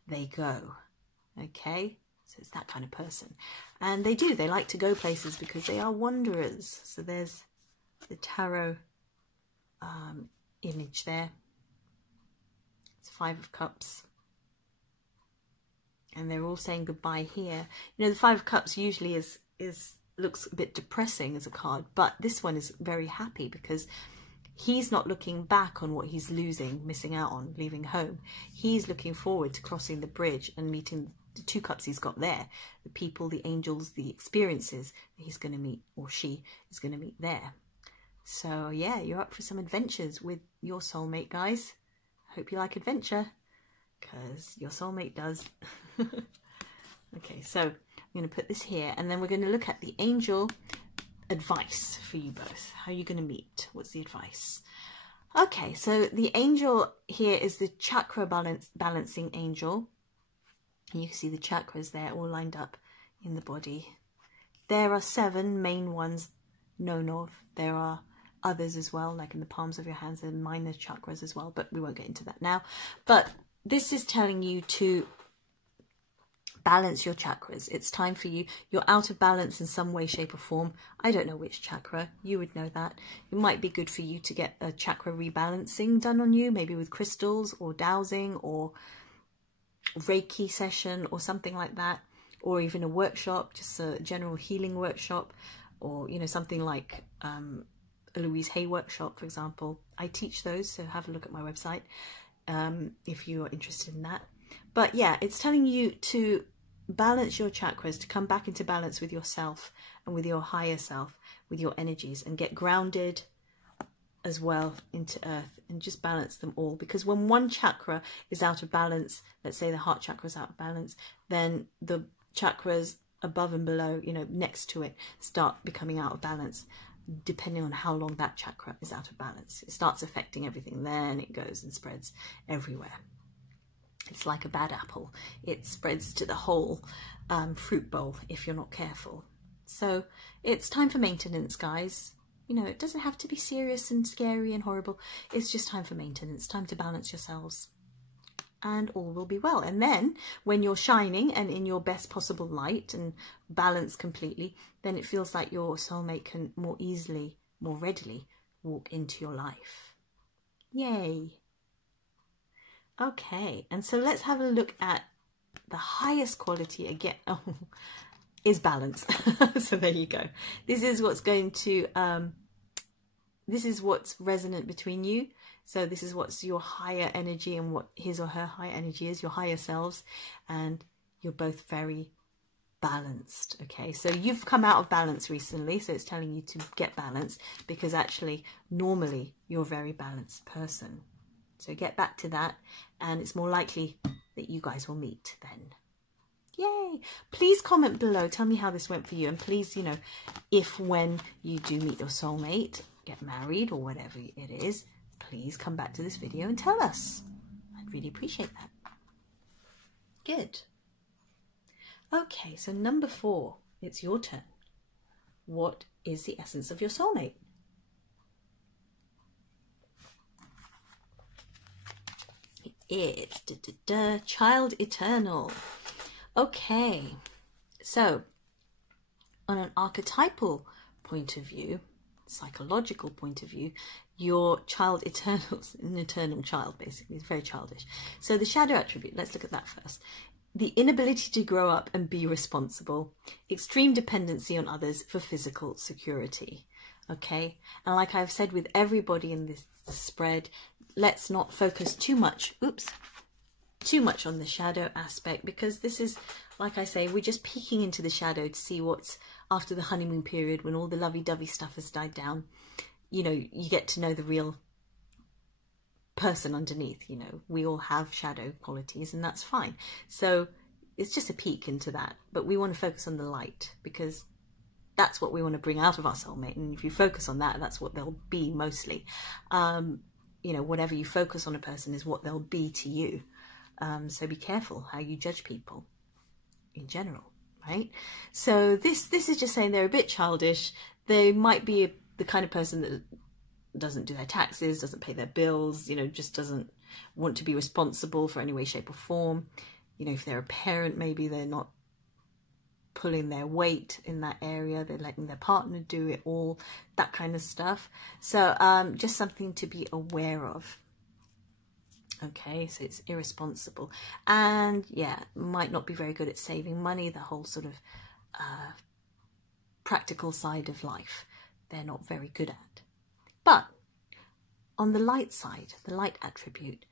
they go. Okay. So it's that kind of person. And they like to go places because they are wanderers. So there's the tarot image there. It's 5 of Cups. And they're all saying goodbye here. You know, the 5 of Cups usually looks a bit depressing as a card, but this one is very happy because he's not looking back on what he's missing out on, leaving home. He's looking forward to crossing the bridge and meeting the 2 cups he's got there, the people, the angels, the experiences that he's going to meet, or she is going to meet there. So yeah, you're up for some adventures with your soulmate, guys. Hope you like adventure, because your soulmate does. Okay, so I'm going to put this here, and then we're going to look at the angel advice for you both. How are you going to meet? What's the advice? Okay, so the angel here is the chakra balancing angel. And you can see the chakras there all lined up in the body. There are 7 main ones known of. There are others as well, like in the palms of your hands, and minor chakras as well, but we won't get into that now. But this is telling you to balance your chakras. It's time for you. You're out of balance in some way, shape or form. I don't know which chakra. You would know that. It might be good for you to get a chakra rebalancing done on you, maybe with crystals or dowsing or Reiki session or something like that, or even a workshop, just a general healing workshop, or, you know, something like a Louise Hay workshop, for example. I teach those, so have a look at my website if you are interested in that. But yeah, it's telling you to balance your chakras, to come back into balance with yourself and with your higher self, with your energies, and get grounded as well into earth, and just balance them all. Because when one chakra is out of balance, let's say the heart chakra is out of balance, then the chakras above and below, you know, next to it, start becoming out of balance, depending on how long that chakra is out of balance. It starts affecting everything, then it goes and spreads everywhere. It's like a bad apple. It spreads to the whole fruit bowl if you're not careful. So it's time for maintenance, guys. You know, it doesn't have to be serious and scary and horrible. It's just time for maintenance, time to balance yourselves, and all will be well. And then when you're shining and in your best possible light and balanced completely, then it feels like your soulmate can more easily, more readily walk into your life. Yay. Okay, and so let's have a look at the highest quality again. Oh, is balance. So there you go. This is what's going to this is what's resonant between you. So this is what's your higher energy and what his or her higher energy is, your higher selves, and you're both very balanced. Okay, so you've come out of balance recently, so it's telling you to get balanced, because actually normally you're a very balanced person. So get back to that, and it's more likely that you guys will meet then. Yay! Please comment below, tell me how this went for you, and please, you know, if when you do meet your soulmate, get married or whatever it is, please come back to this video and tell us. I'd really appreciate that. Good. Okay, so number 4, it's your turn. What is the essence of your soulmate? It is child eternal. Okay, so on an archetypal point of view, psychological point of view, your child eternal, an eternal child basically, is very childish. So the shadow attribute, let's look at that first. The inability to grow up and be responsible, extreme dependency on others for physical security. Okay, and like I've said with everybody in this spread, let's not focus too much, too much on the shadow aspect, because this is, like I say, we're just peeking into the shadow to see what's after the honeymoon period, when all the lovey-dovey stuff has died down. You know, you get to know the real person underneath. You know, we all have shadow qualities, and that's fine. So it's just a peek into that, but we want to focus on the light, because that's what we want to bring out of our soulmate. And if you focus on that, that's what they'll be mostly. You know, whatever you focus on a person is what they'll be to you. So be careful how you judge people in general, right? So this is just saying they're a bit childish. They might be the kind of person that doesn't do their taxes, doesn't pay their bills, you know, just doesn't want to be responsible for any way, shape or form. You know, if they're a parent, maybe they're not pulling their weight in that area, they're letting their partner do it all, that kind of stuff. So just something to be aware of. Okay, so it's irresponsible, and yeah, might not be very good at saving money, the whole sort of practical side of life they're not very good at. But on the light side, the light attribute,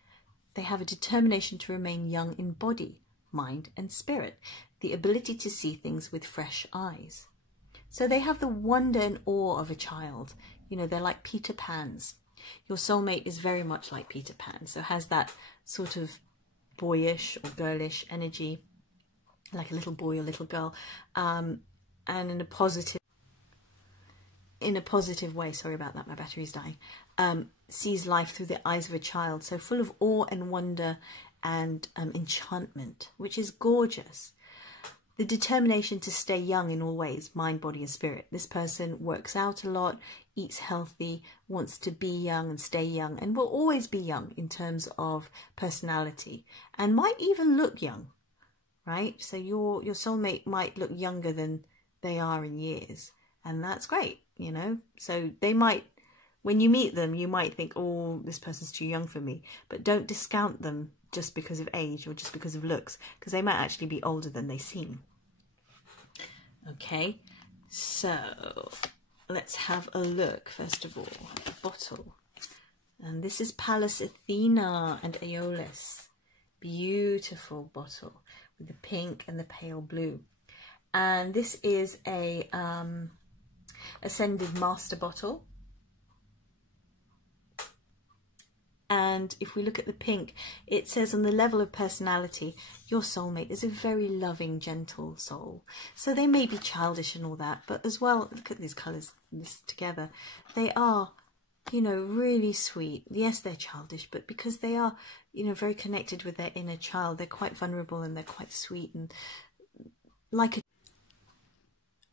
they have a determination to remain young in body, mind and spirit, the ability to see things with fresh eyes. So they have the wonder and awe of a child. You know, they're like Peter Pans. Your soulmate is very much like Peter Pan, so has that sort of boyish or girlish energy, like a little boy or little girl, and in a positive way, sorry about that, my battery's dying, sees life through the eyes of a child, so full of awe and wonder and enchantment, which is gorgeous. The determination to stay young in all ways, mind, body and spirit. This person works out a lot, eats healthy, wants to be young and stay young, and will always be young in terms of personality, and might even look young, right? So your soulmate might look younger than they are in years, and that's great, you know. So they might, when you meet them, you might think, oh, this person's too young for me, but don't discount them just because of age or just because of looks, because they might actually be older than they seem. Okay, so let's have a look first of all at the bottle, and this is Pallas Athena and Aeolus. Beautiful bottle with the pink and the pale blue, and this is a Ascended Master bottle. And if we look at the pink, it says on the level of personality, your soulmate is a very loving, gentle soul. So they may be childish and all that, but as well, look at these colours this together. They are, you know, really sweet. Yes, they're childish, but because they are, you know, very connected with their inner child, they're quite vulnerable and they're quite sweet and like a...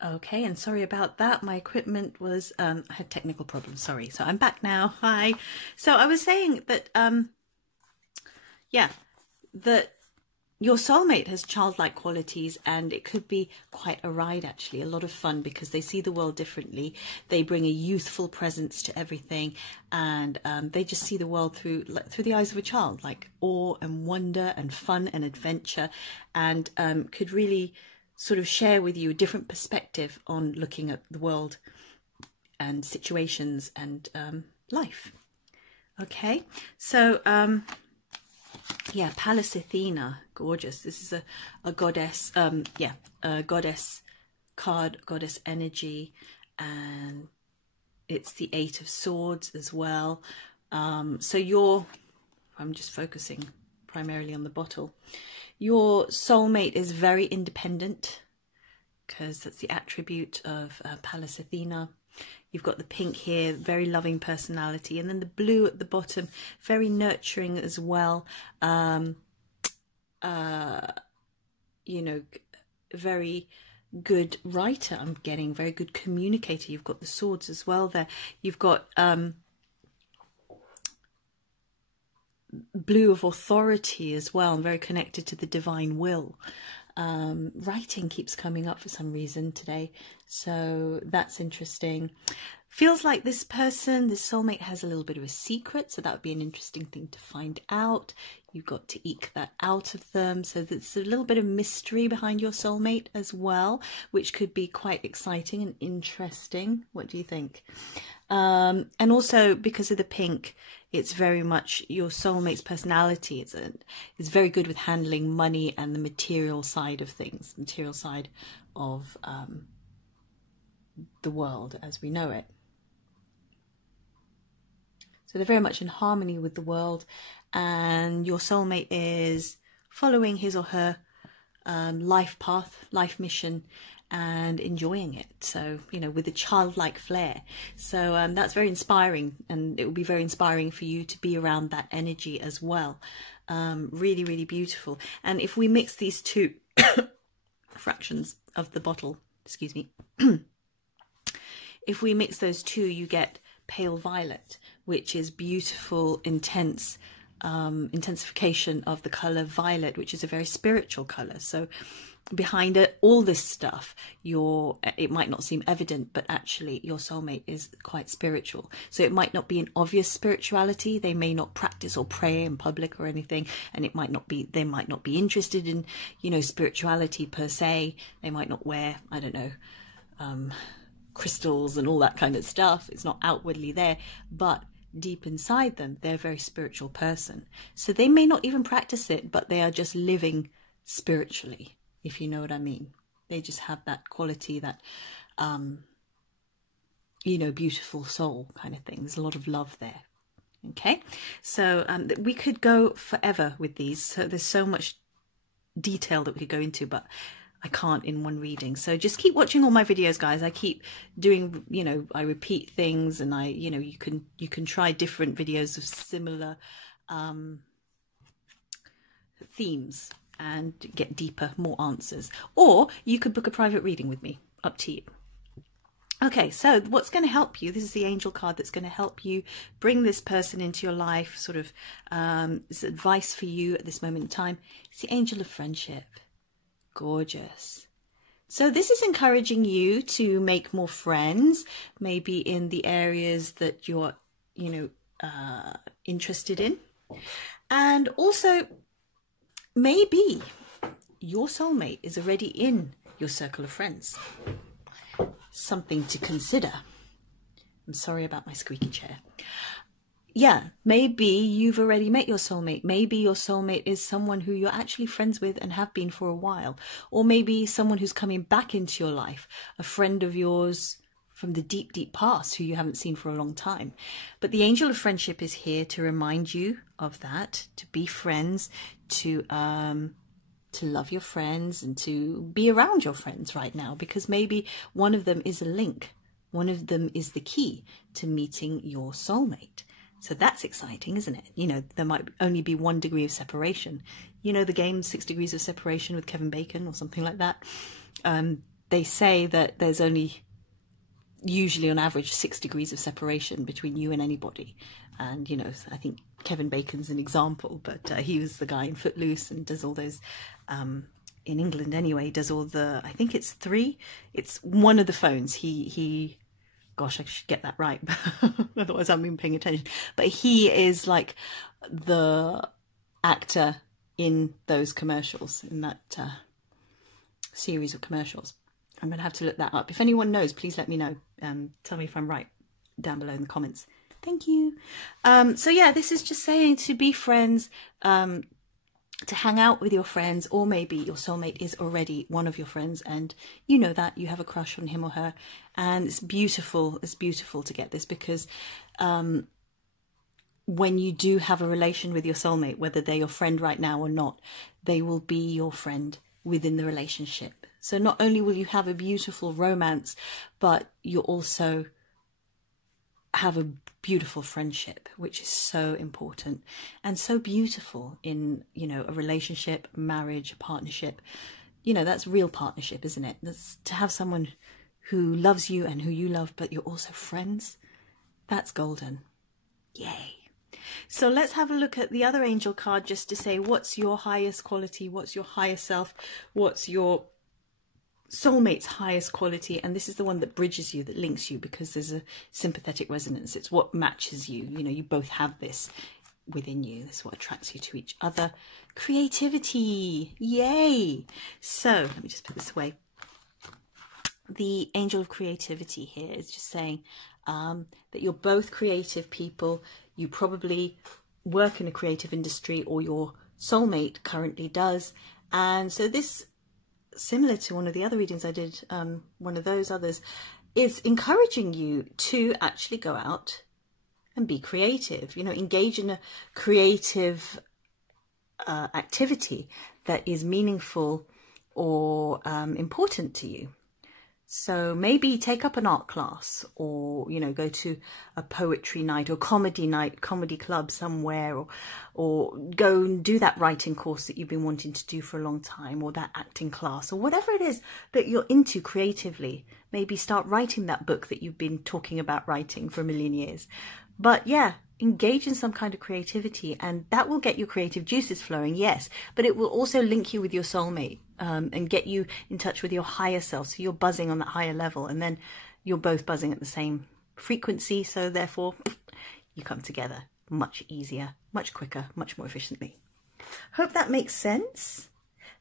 Okay, and sorry about that. My equipment was, I had technical problems, sorry. So I'm back now. Hi. So I was saying that, yeah, that your soulmate has childlike qualities, and it could be quite a ride, actually, a lot of fun, because they see the world differently. They bring a youthful presence to everything, and they just see the world through the eyes of a child, like awe and wonder and fun and adventure, and could really sort of share with you a different perspective on looking at the world and situations and life. Okay, so yeah, Pallas Athena, gorgeous. This is a goddess, yeah, a goddess card, goddess energy, and it's the 8 of Swords as well. So I'm just focusing primarily on the bottle. Your soulmate is very independent, because that's the attribute of Pallas Athena. You've got the pink here, very loving personality, and then the blue at the bottom, very nurturing as well. You know, very good writer, I'm getting, very good communicator. You've got the swords as well there. You've got blue of authority as well, and very connected to the divine will. Writing keeps coming up for some reason today, so that's interesting. Feels like this person, this soulmate, has a little bit of a secret, so that would be an interesting thing to find out. You've got to eke that out of them, so there's a little bit of mystery behind your soulmate as well, which could be quite exciting and interesting. What do you think? And also, because of the pink, it's very much your soulmate's personality. It's very good with handling money and the material side of things, material side of the world as we know it. So they're very much in harmony with the world, and your soulmate is following his or her life path, life mission, and enjoying it. So, you know, with a childlike flair. So that's very inspiring, and it will be very inspiring for you to be around that energy as well. Really, really beautiful. And if we mix these two fractions of the bottle, excuse me, if we mix those two, you get pale violet, which is beautiful, intense intensification of the color violet, which is a very spiritual color. So behind it, all this stuff, it might not seem evident, but actually your soulmate is quite spiritual. So it might not be an obvious spirituality. They may not practice or pray in public or anything, and it might not be, they might not be interested in, you know, spirituality per se. They might not wear, I don't know, crystals and all that kind of stuff. It's not outwardly there, but deep inside them, they're a very spiritual person. So they may not even practice it, but they are just living spiritually, if you know what I mean. They just have that quality, that, you know, beautiful soul kind of thing. There's a lot of love there. Okay, so we could go forever with these. So there's so much detail that we could go into, but I can't in one reading. So just keep watching all my videos, guys. I keep doing, you know, I repeat things, and you know, you can try different videos of similar themes and get deeper, more answers. Or you could book a private reading with me, up to you. Okay, so what's going to help you? This is the angel card that's going to help you bring this person into your life, sort of this advice for you at this moment in time. It's the angel of friendship. Gorgeous. So this is encouraging you to make more friends, maybe in the areas that you're, you know, interested in. And also, maybe your soulmate is already in your circle of friends. Something to consider. I'm sorry about my squeaky chair. Yeah, maybe you've already met your soulmate. Maybe your soulmate is someone who you're actually friends with and have been for a while. Or maybe someone who's coming back into your life, a friend of yours from the deep, deep past who you haven't seen for a long time. But the angel of friendship is here to remind you of that, to be friends, to love your friends, and to be around your friends right now, because maybe one of them is a link. One of them is the key to meeting your soulmate. So that's exciting, isn't it? You know, there might only be 1 degree of separation. You know the game 6 Degrees of Separation with Kevin Bacon or something like that? they say that there's only usually on average 6 degrees of separation between you and anybody. And, you know, I think Kevin Bacon's an example, but he was the guy in Footloose and does all those, in England anyway, does all the, I think it's 3. It's one of the phones. He gosh, I should get that right, otherwise I haven't been paying attention. But he is like the actor in those commercials, in that series of commercials. I'm going to have to look that up. If anyone knows, please let me know. Tell me if I'm right down below in the comments. Thank you. So yeah, this is just saying to be friends, to hang out with your friends, or maybe your soulmate is already one of your friends and you know that, you have a crush on him or her, and it's beautiful to get this, because when you do have a relation with your soulmate, whether they're your friend right now or not, they will be your friend within the relationship. So not only will you have a beautiful romance, but you'll also have a beautiful friendship, which is so important and so beautiful in, you know, a relationship, marriage, partnership. You know, that's real partnership, isn't it? That's to have someone who loves you and who you love, but you're also friends. That's golden. Yay. So let's have a look at the other angel card, just to say, what's your highest quality? What's your higher self? What's your soulmate's highest quality? And this is the one that bridges you, that links you, because there's a sympathetic resonance. It's what matches you. You know, you both have this within you. This is what attracts you to each other. Creativity. Yay. So let me just put this away. The angel of creativity here is just saying that you're both creative people. You probably work in a creative industry, or your soulmate currently does. And so this, similar to one of the other readings I did, one of those others, is encouraging you to actually go out and be creative, you know, engage in a creative activity that is meaningful or important to you. So maybe take up an art class, or, you know, go to a poetry night or comedy night, comedy club somewhere, or go and do that writing course that you've been wanting to do for a long time, or that acting class, or whatever it is that you're into creatively. Maybe start writing that book that you've been talking about writing for a million years. But yeah, engage in some kind of creativity, and that will get your creative juices flowing, yes, but it will also link you with your soulmate, and get you in touch with your higher self, so you're buzzing on that higher level, and then you're both buzzing at the same frequency, so therefore you come together much easier, much quicker, much more efficiently. Hope that makes sense.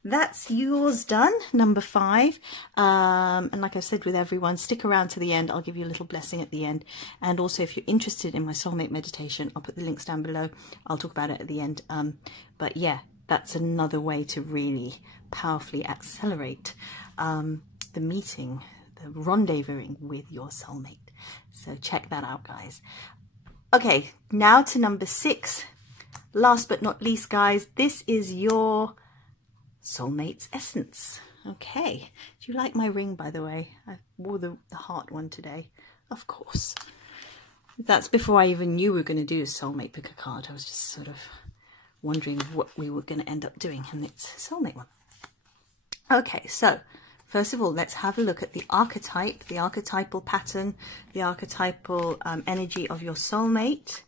That's yours done, number 5. And like I've said with everyone, stick around to the end. I'll give you a little blessing at the end. And also, if you're interested in my soulmate meditation, I'll put the links down below. I'll talk about it at the end. But yeah, that's another way to really powerfully accelerate the meeting, the rendezvousing with your soulmate. So check that out, guys. Okay, now to number 6. Last but not least, guys, this is your soulmate's essence. Okay, do you like my ring, by the way? I wore the heart one today, of course. That's before I even knew we were going to do a soulmate pick a card. I was just sort of wondering what we were going to end up doing, and it's a soulmate one. Okay, so first of all, let's have a look at the archetype, the archetypal pattern, the archetypal energy of your soulmate.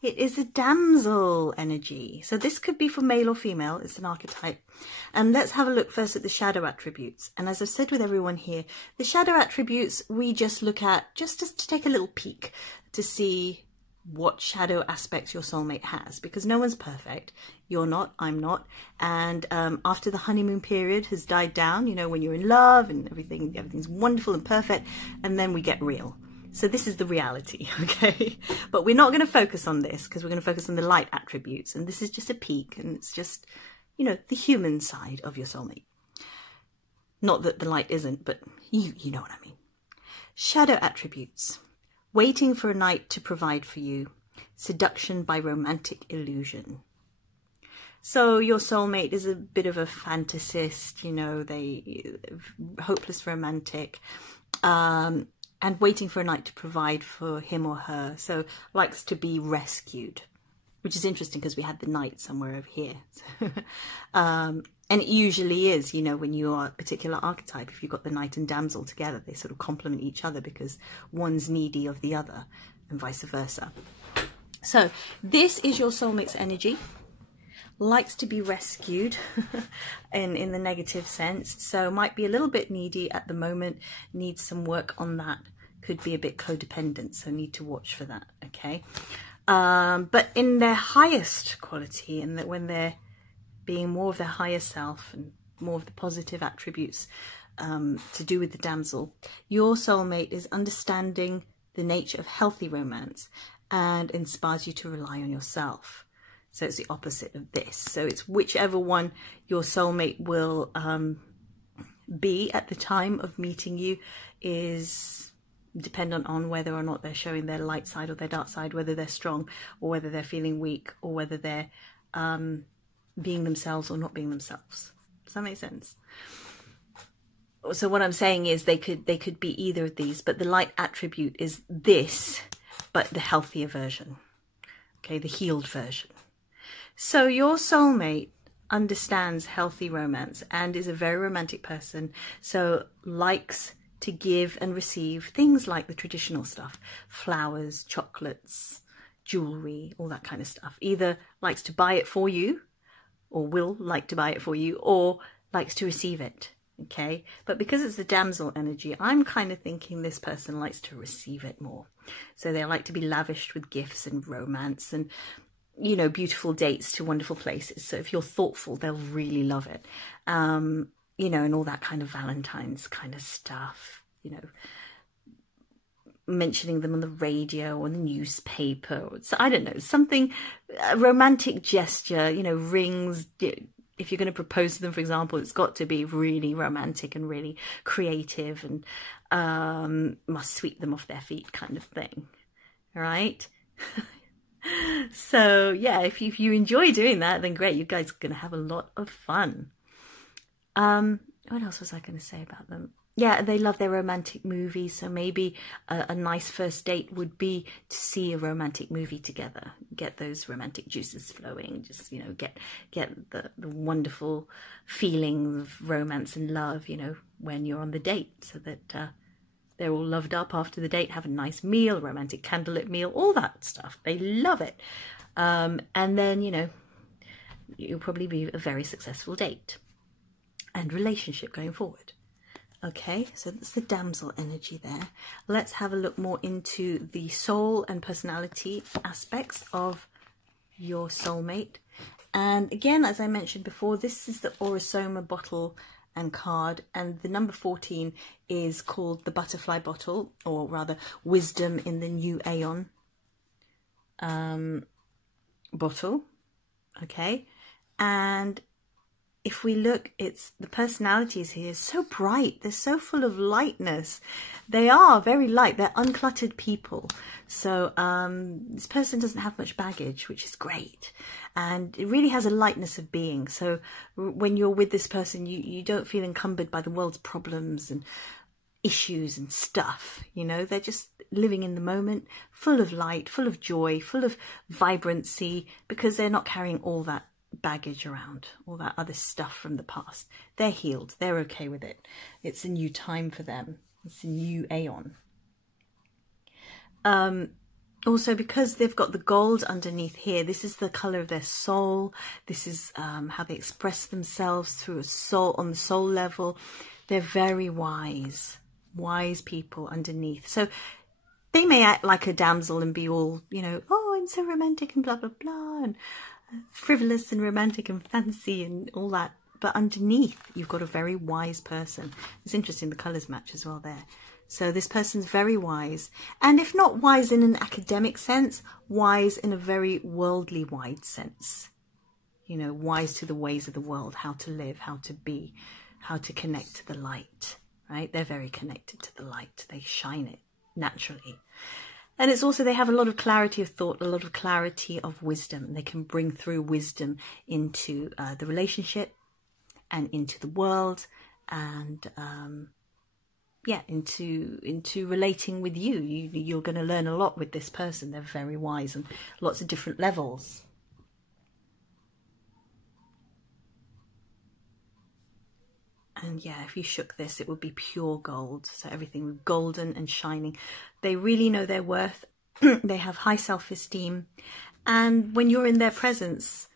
It is a damsel energy. So this could be for male or female. It's an archetype. And let's have a look first at the shadow attributes. And as I've said with everyone here, the shadow attributes we just look at just to take a little peek to see what shadow aspects your soulmate has, because no one's perfect. You're not, I'm not. And after the honeymoon period has died down, you know, when you're in love and everything's wonderful and perfect, and then we get real. So this is the reality, okay? But we're not going to focus on this, because we're going to focus on the light attributes. And this is just a peek, and it's just, you know, the human side of your soulmate. Not that the light isn't, but you know what I mean. Shadow attributes. Waiting for a night to provide for you. Seduction by romantic illusion. So your soulmate is a bit of a fantasist, you know, they hopeless romantic. And waiting for a night to provide for him or her. So likes to be rescued, which is interesting because we had the knight somewhere over here. And it usually is, you know, when you are a particular archetype, if you've got the knight and damsel together, they sort of complement each other because one's needy of the other and vice versa. So this is your soulmate's energy. Likes to be rescued in the negative sense. So might be a little bit needy at the moment, needs some work on that. Could be a bit codependent, so need to watch for that, okay? But in their highest quality, and that when they're being more of their higher self and more of the positive attributes to do with the damsel, your soulmate is understanding the nature of healthy romance and inspires you to rely on yourself. So it's the opposite of this. So it's whichever one your soulmate will be at the time of meeting you is dependent on whether or not they're showing their light side or their dark side, whether they're strong or whether they're feeling weak, or whether they're being themselves or not being themselves. Does that make sense? So what I'm saying is they could be either of these, but the light attribute is this, but the healthier version, okay, the healed version. So your soulmate understands healthy romance and is a very romantic person, so likes to give and receive things like the traditional stuff, flowers, chocolates, jewelry, all that kind of stuff. Either likes to buy it for you, or will like to buy it for you, or likes to receive it, okay? But because it's the damsel energy, I'm kind of thinking this person likes to receive it more. So they like to be lavished with gifts and romance and, you know, beautiful dates to wonderful places. So if you're thoughtful, they'll really love it. You know, and all that kind of Valentine's kind of stuff, you know, mentioning them on the radio or the newspaper, or so, I don't know, something, a romantic gesture, you know, rings. If you're going to propose to them, for example, it's got to be really romantic and really creative and must sweep them off their feet kind of thing, right? So yeah, if you enjoy doing that, then great, you guys are going to have a lot of fun. What else was I going to say about them? Yeah, they love their romantic movies, so maybe a nice first date would be to see a romantic movie together. Get those romantic juices flowing, just, you know, get the wonderful feeling of romance and love, you know, when you're on the date, so that they're all loved up after the date, have a nice meal, a romantic candlelit meal, all that stuff. They love it. And then, you know, you'll probably be a very successful date and relationship going forward. Okay, so that's the damsel energy there. Let's have a look more into the soul and personality aspects of your soulmate. And again, as I mentioned before, this is the Orosoma bottle and card, and the number 14 is called the butterfly bottle, or rather wisdom in the new aeon bottle. Okay, and if we look, it's the personalities here so bright, they're so full of lightness. They are very light, they're uncluttered people. So this person doesn't have much baggage, which is great. And it really has a lightness of being. So when you're with this person, you don't feel encumbered by the world's problems and issues and stuff. You know, they're just living in the moment, full of light, full of joy, full of vibrancy, because they're not carrying all that baggage around, all that other stuff from the past. They're healed, they're okay with it. It's a new time for them, it's a new aeon. Also, because they've got the gold underneath here, this is the color of their soul. This is how they express themselves through a soul, on the soul level. They're very wise people underneath. So they may act like a damsel and be all, you know, oh, I'm so romantic and blah blah blah, and frivolous and romantic and fancy and all that, but underneath you've got a very wise person. It's interesting, the colours match as well there. So this person's very wise, and if not wise in an academic sense, wise in a very worldly wide sense. You know, wise to the ways of the world, how to live, how to be, how to connect to the light, right? They're very connected to the light. They shine it naturally. And it's also, they have a lot of clarity of thought, a lot of clarity of wisdom. They can bring through wisdom into the relationship and into the world, and yeah, into relating with you. You're going to learn a lot with this person. They're very wise on lots of different levels. And yeah, if you shook this, it would be pure gold. So everything would be golden and shining. They really know their worth. They have high self-esteem. And when you're in their presence,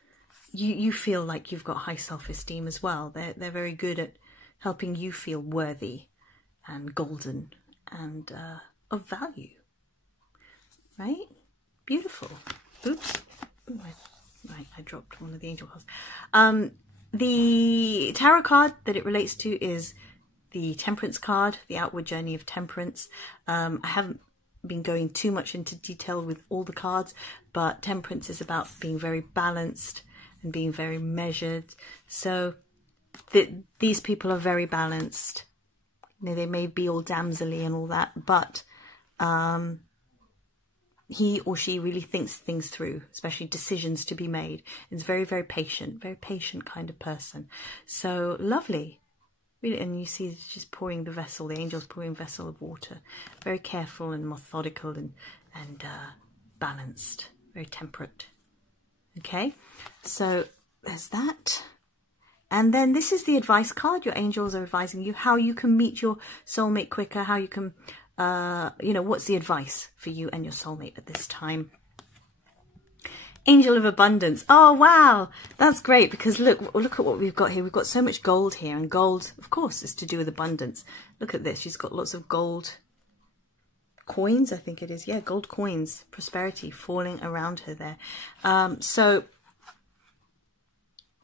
you feel like you've got high self-esteem as well. They're very good at helping you feel worthy and golden and of value. Right? Beautiful. Oops. Ooh, I dropped one of the angel cards. The tarot card that it relates to is the Temperance card, the outward journey of temperance. I haven't been going too much into detail with all the cards, but temperance is about being very balanced and being very measured. So these people are very balanced. You know, they may be all damselly and all that, but he or she really thinks things through, especially decisions to be made. It's very, very patient kind of person. So lovely. Really, and you see it's just pouring the vessel, the angel's pouring a vessel of water. Very careful and methodical and balanced, very temperate. Okay, so there's that. And then this is the advice card. Your angels are advising you how you can meet your soulmate quicker, how you can you know, what's the advice for you and your soulmate at this time? Angel of Abundance. Oh, wow. That's great, because look at what we've got here. We've got so much gold here, and gold, of course, is to do with abundance. Look at this. She's got lots of gold coins, I think it is. Yeah, gold coins, prosperity falling around her there. So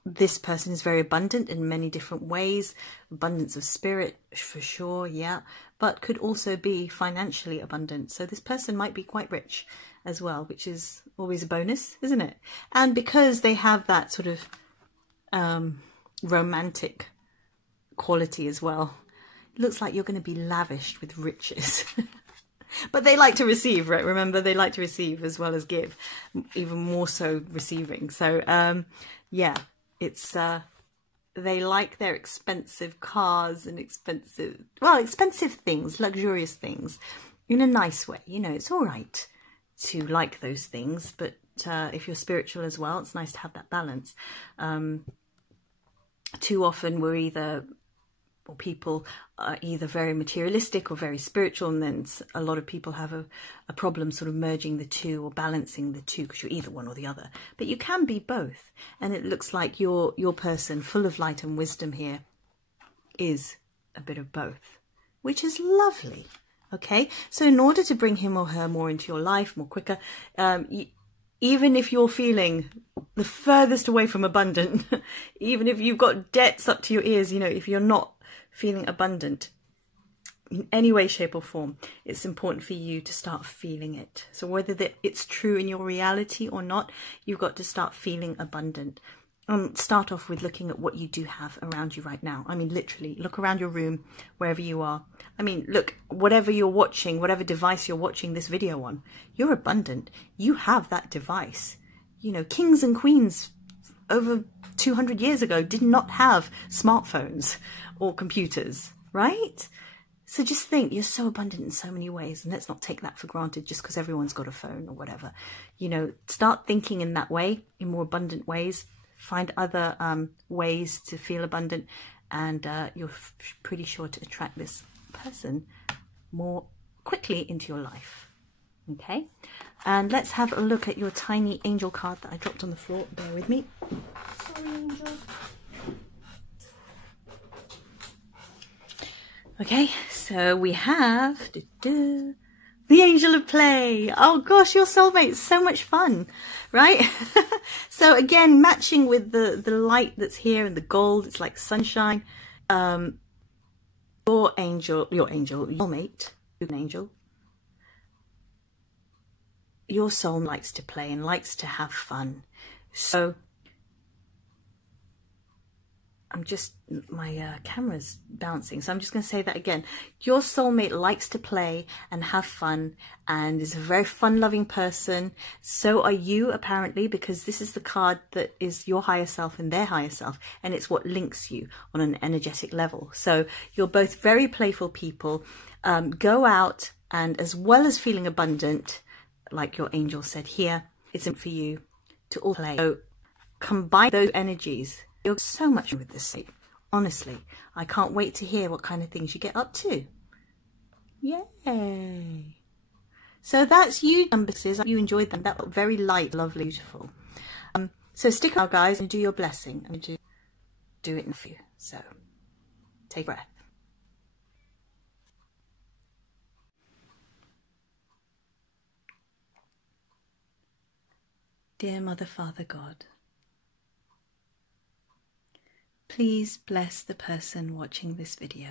this person is very abundant in many different ways. Abundance of spirit, for sure, yeah. But could also be financially abundant. So this person might be quite rich as well, which is always a bonus, isn't it? And because they have that sort of romantic quality as well, it looks like you're going to be lavished with riches. But they like to receive, right? Remember, they like to receive as well as give, even more so receiving. So yeah, it's they like their expensive cars and expensive things, luxurious things, in a nice way. You know, it's all right to like those things, but if you're spiritual as well, it's nice to have that balance. Too often people are either very materialistic or very spiritual, and then a lot of people have a problem sort of merging the two or balancing the two, because you're either one or the other. But you can be both, and it looks like your person, full of light and wisdom here, is a bit of both, which is lovely. Okay, so in order to bring him or her more into your life more quicker, even if you're feeling the furthest away from abundant, even if you've got debts up to your ears, you know, if you're not feeling abundant in any way, shape or form, it's important for you to start feeling it. So whether it's true in your reality or not, you've got to start feeling abundant. Start off with looking at what you do have around you right now. I mean, literally, look around your room, wherever you are. I mean, look, whatever you're watching, whatever device you're watching this video on, you're abundant. You have that device. You know, kings and queens over 200 years ago did not have smartphones or computers, right? So just think, you're so abundant in so many ways, and let's not take that for granted just because everyone's got a phone or whatever. You know, start thinking in that way, in more abundant ways. Find other ways to feel abundant, and you're pretty sure to attract this person more quickly into your life. Okay, and let's have a look at your tiny angel card that I dropped on the floor. Bear with me. Sorry, angel. Okay, so we have the angel of play. Oh gosh, your soulmate is so much fun, right? So again, matching with the light that's here and the gold, it's like sunshine. Your soulmate, an angel. Your soul likes to play and likes to have fun. So my camera's bouncing, so I'm just going to say that again. Your soulmate likes to play and have fun and is a very fun-loving person. So are you, apparently, because this is the card that is your higher self and their higher self, and it's what links you on an energetic level. So you're both very playful people. Go out, and as well as feeling abundant, like your angel said here, it's for you to all play. So combine those energies. You're so much with this. Honestly, I can't wait to hear what kind of things you get up to. Yay! So that's you, numbers. You enjoyed them. That was very light, lovely, beautiful. So stick around, guys, and do your blessing. I'm going to do it for you. So take a breath. Dear Mother, Father, God, please bless the person watching this video.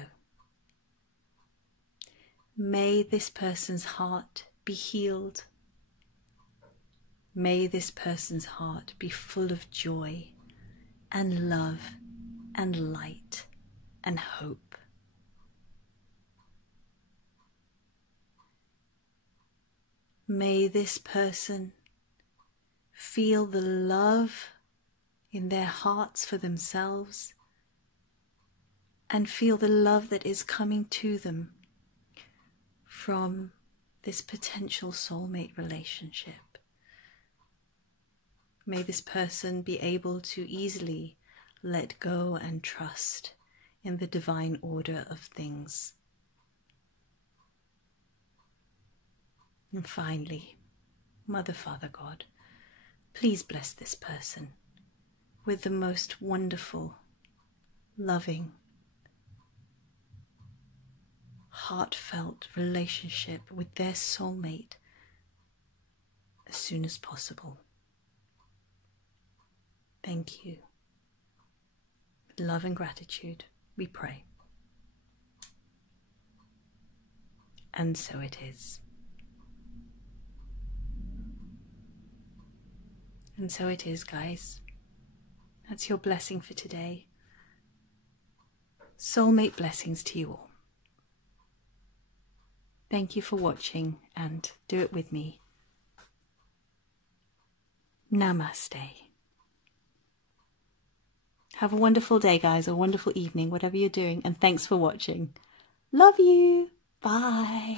May this person's heart be healed. May this person's heart be full of joy and love and light and hope. May this person feel the love in their hearts for themselves and feel the love that is coming to them from this potential soulmate relationship. May this person be able to easily let go and trust in the divine order of things. And finally, Mother, Father, God, please bless this person with the most wonderful, loving, heartfelt relationship with their soulmate as soon as possible. Thank you. With love and gratitude, we pray. And so it is. And so it is, guys. That's your blessing for today. Soulmate blessings to you all. Thank you for watching, and do it with me. Namaste. Have a wonderful day, guys, a wonderful evening, whatever you're doing, and thanks for watching. Love you. Bye.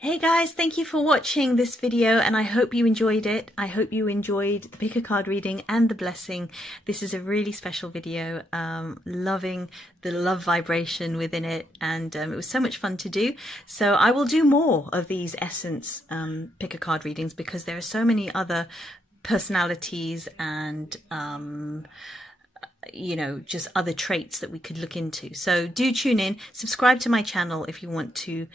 Hey guys, thank you for watching this video, and I hope you enjoyed it. I hope you enjoyed the pick a card reading and the blessing. This is a really special video, loving the love vibration within it, and it was so much fun to do. So I will do more of these essence pick a card readings, because there are so many other personalities and you know, just other traits that we could look into. So do tune in, subscribe to my channel if you want to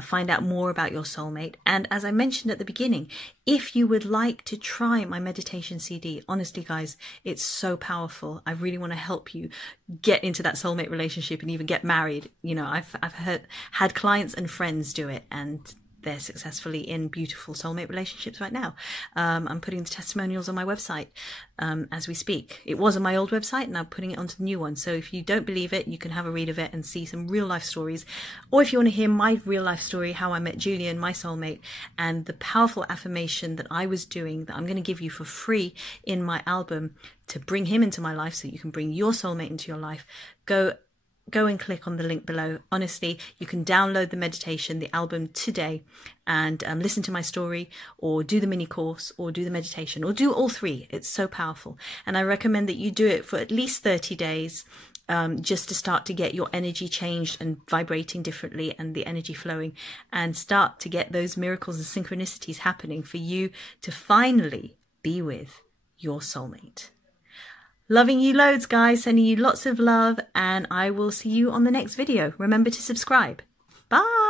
find out more about your soulmate. And as I mentioned at the beginning, if you would like to try my meditation CD, honestly guys, it's so powerful. I really want to help you get into that soulmate relationship and even get married. You know, I've had clients and friends do it, and they're successfully in beautiful soulmate relationships right now. I'm putting the testimonials on my website as we speak. It was on my old website, and I'm putting it onto the new one. So if you don't believe it, you can have a read of it and see some real life stories. Or if you want to hear my real life story, how I met Julian, my soulmate, and the powerful affirmation that I was doing that I'm going to give you for free in my album to bring him into my life so you can bring your soulmate into your life, go and click on the link below. Honestly, you can download the meditation, the album today, and listen to my story, or do the mini course, or do the meditation, or do all three. It's so powerful. And I recommend that you do it for at least 30 days, just to start to get your energy changed and vibrating differently, and the energy flowing, and start to get those miracles and synchronicities happening for you to finally be with your soulmate. Loving you loads, guys. Sending you lots of love, and I will see you on the next video. Remember to subscribe. Bye.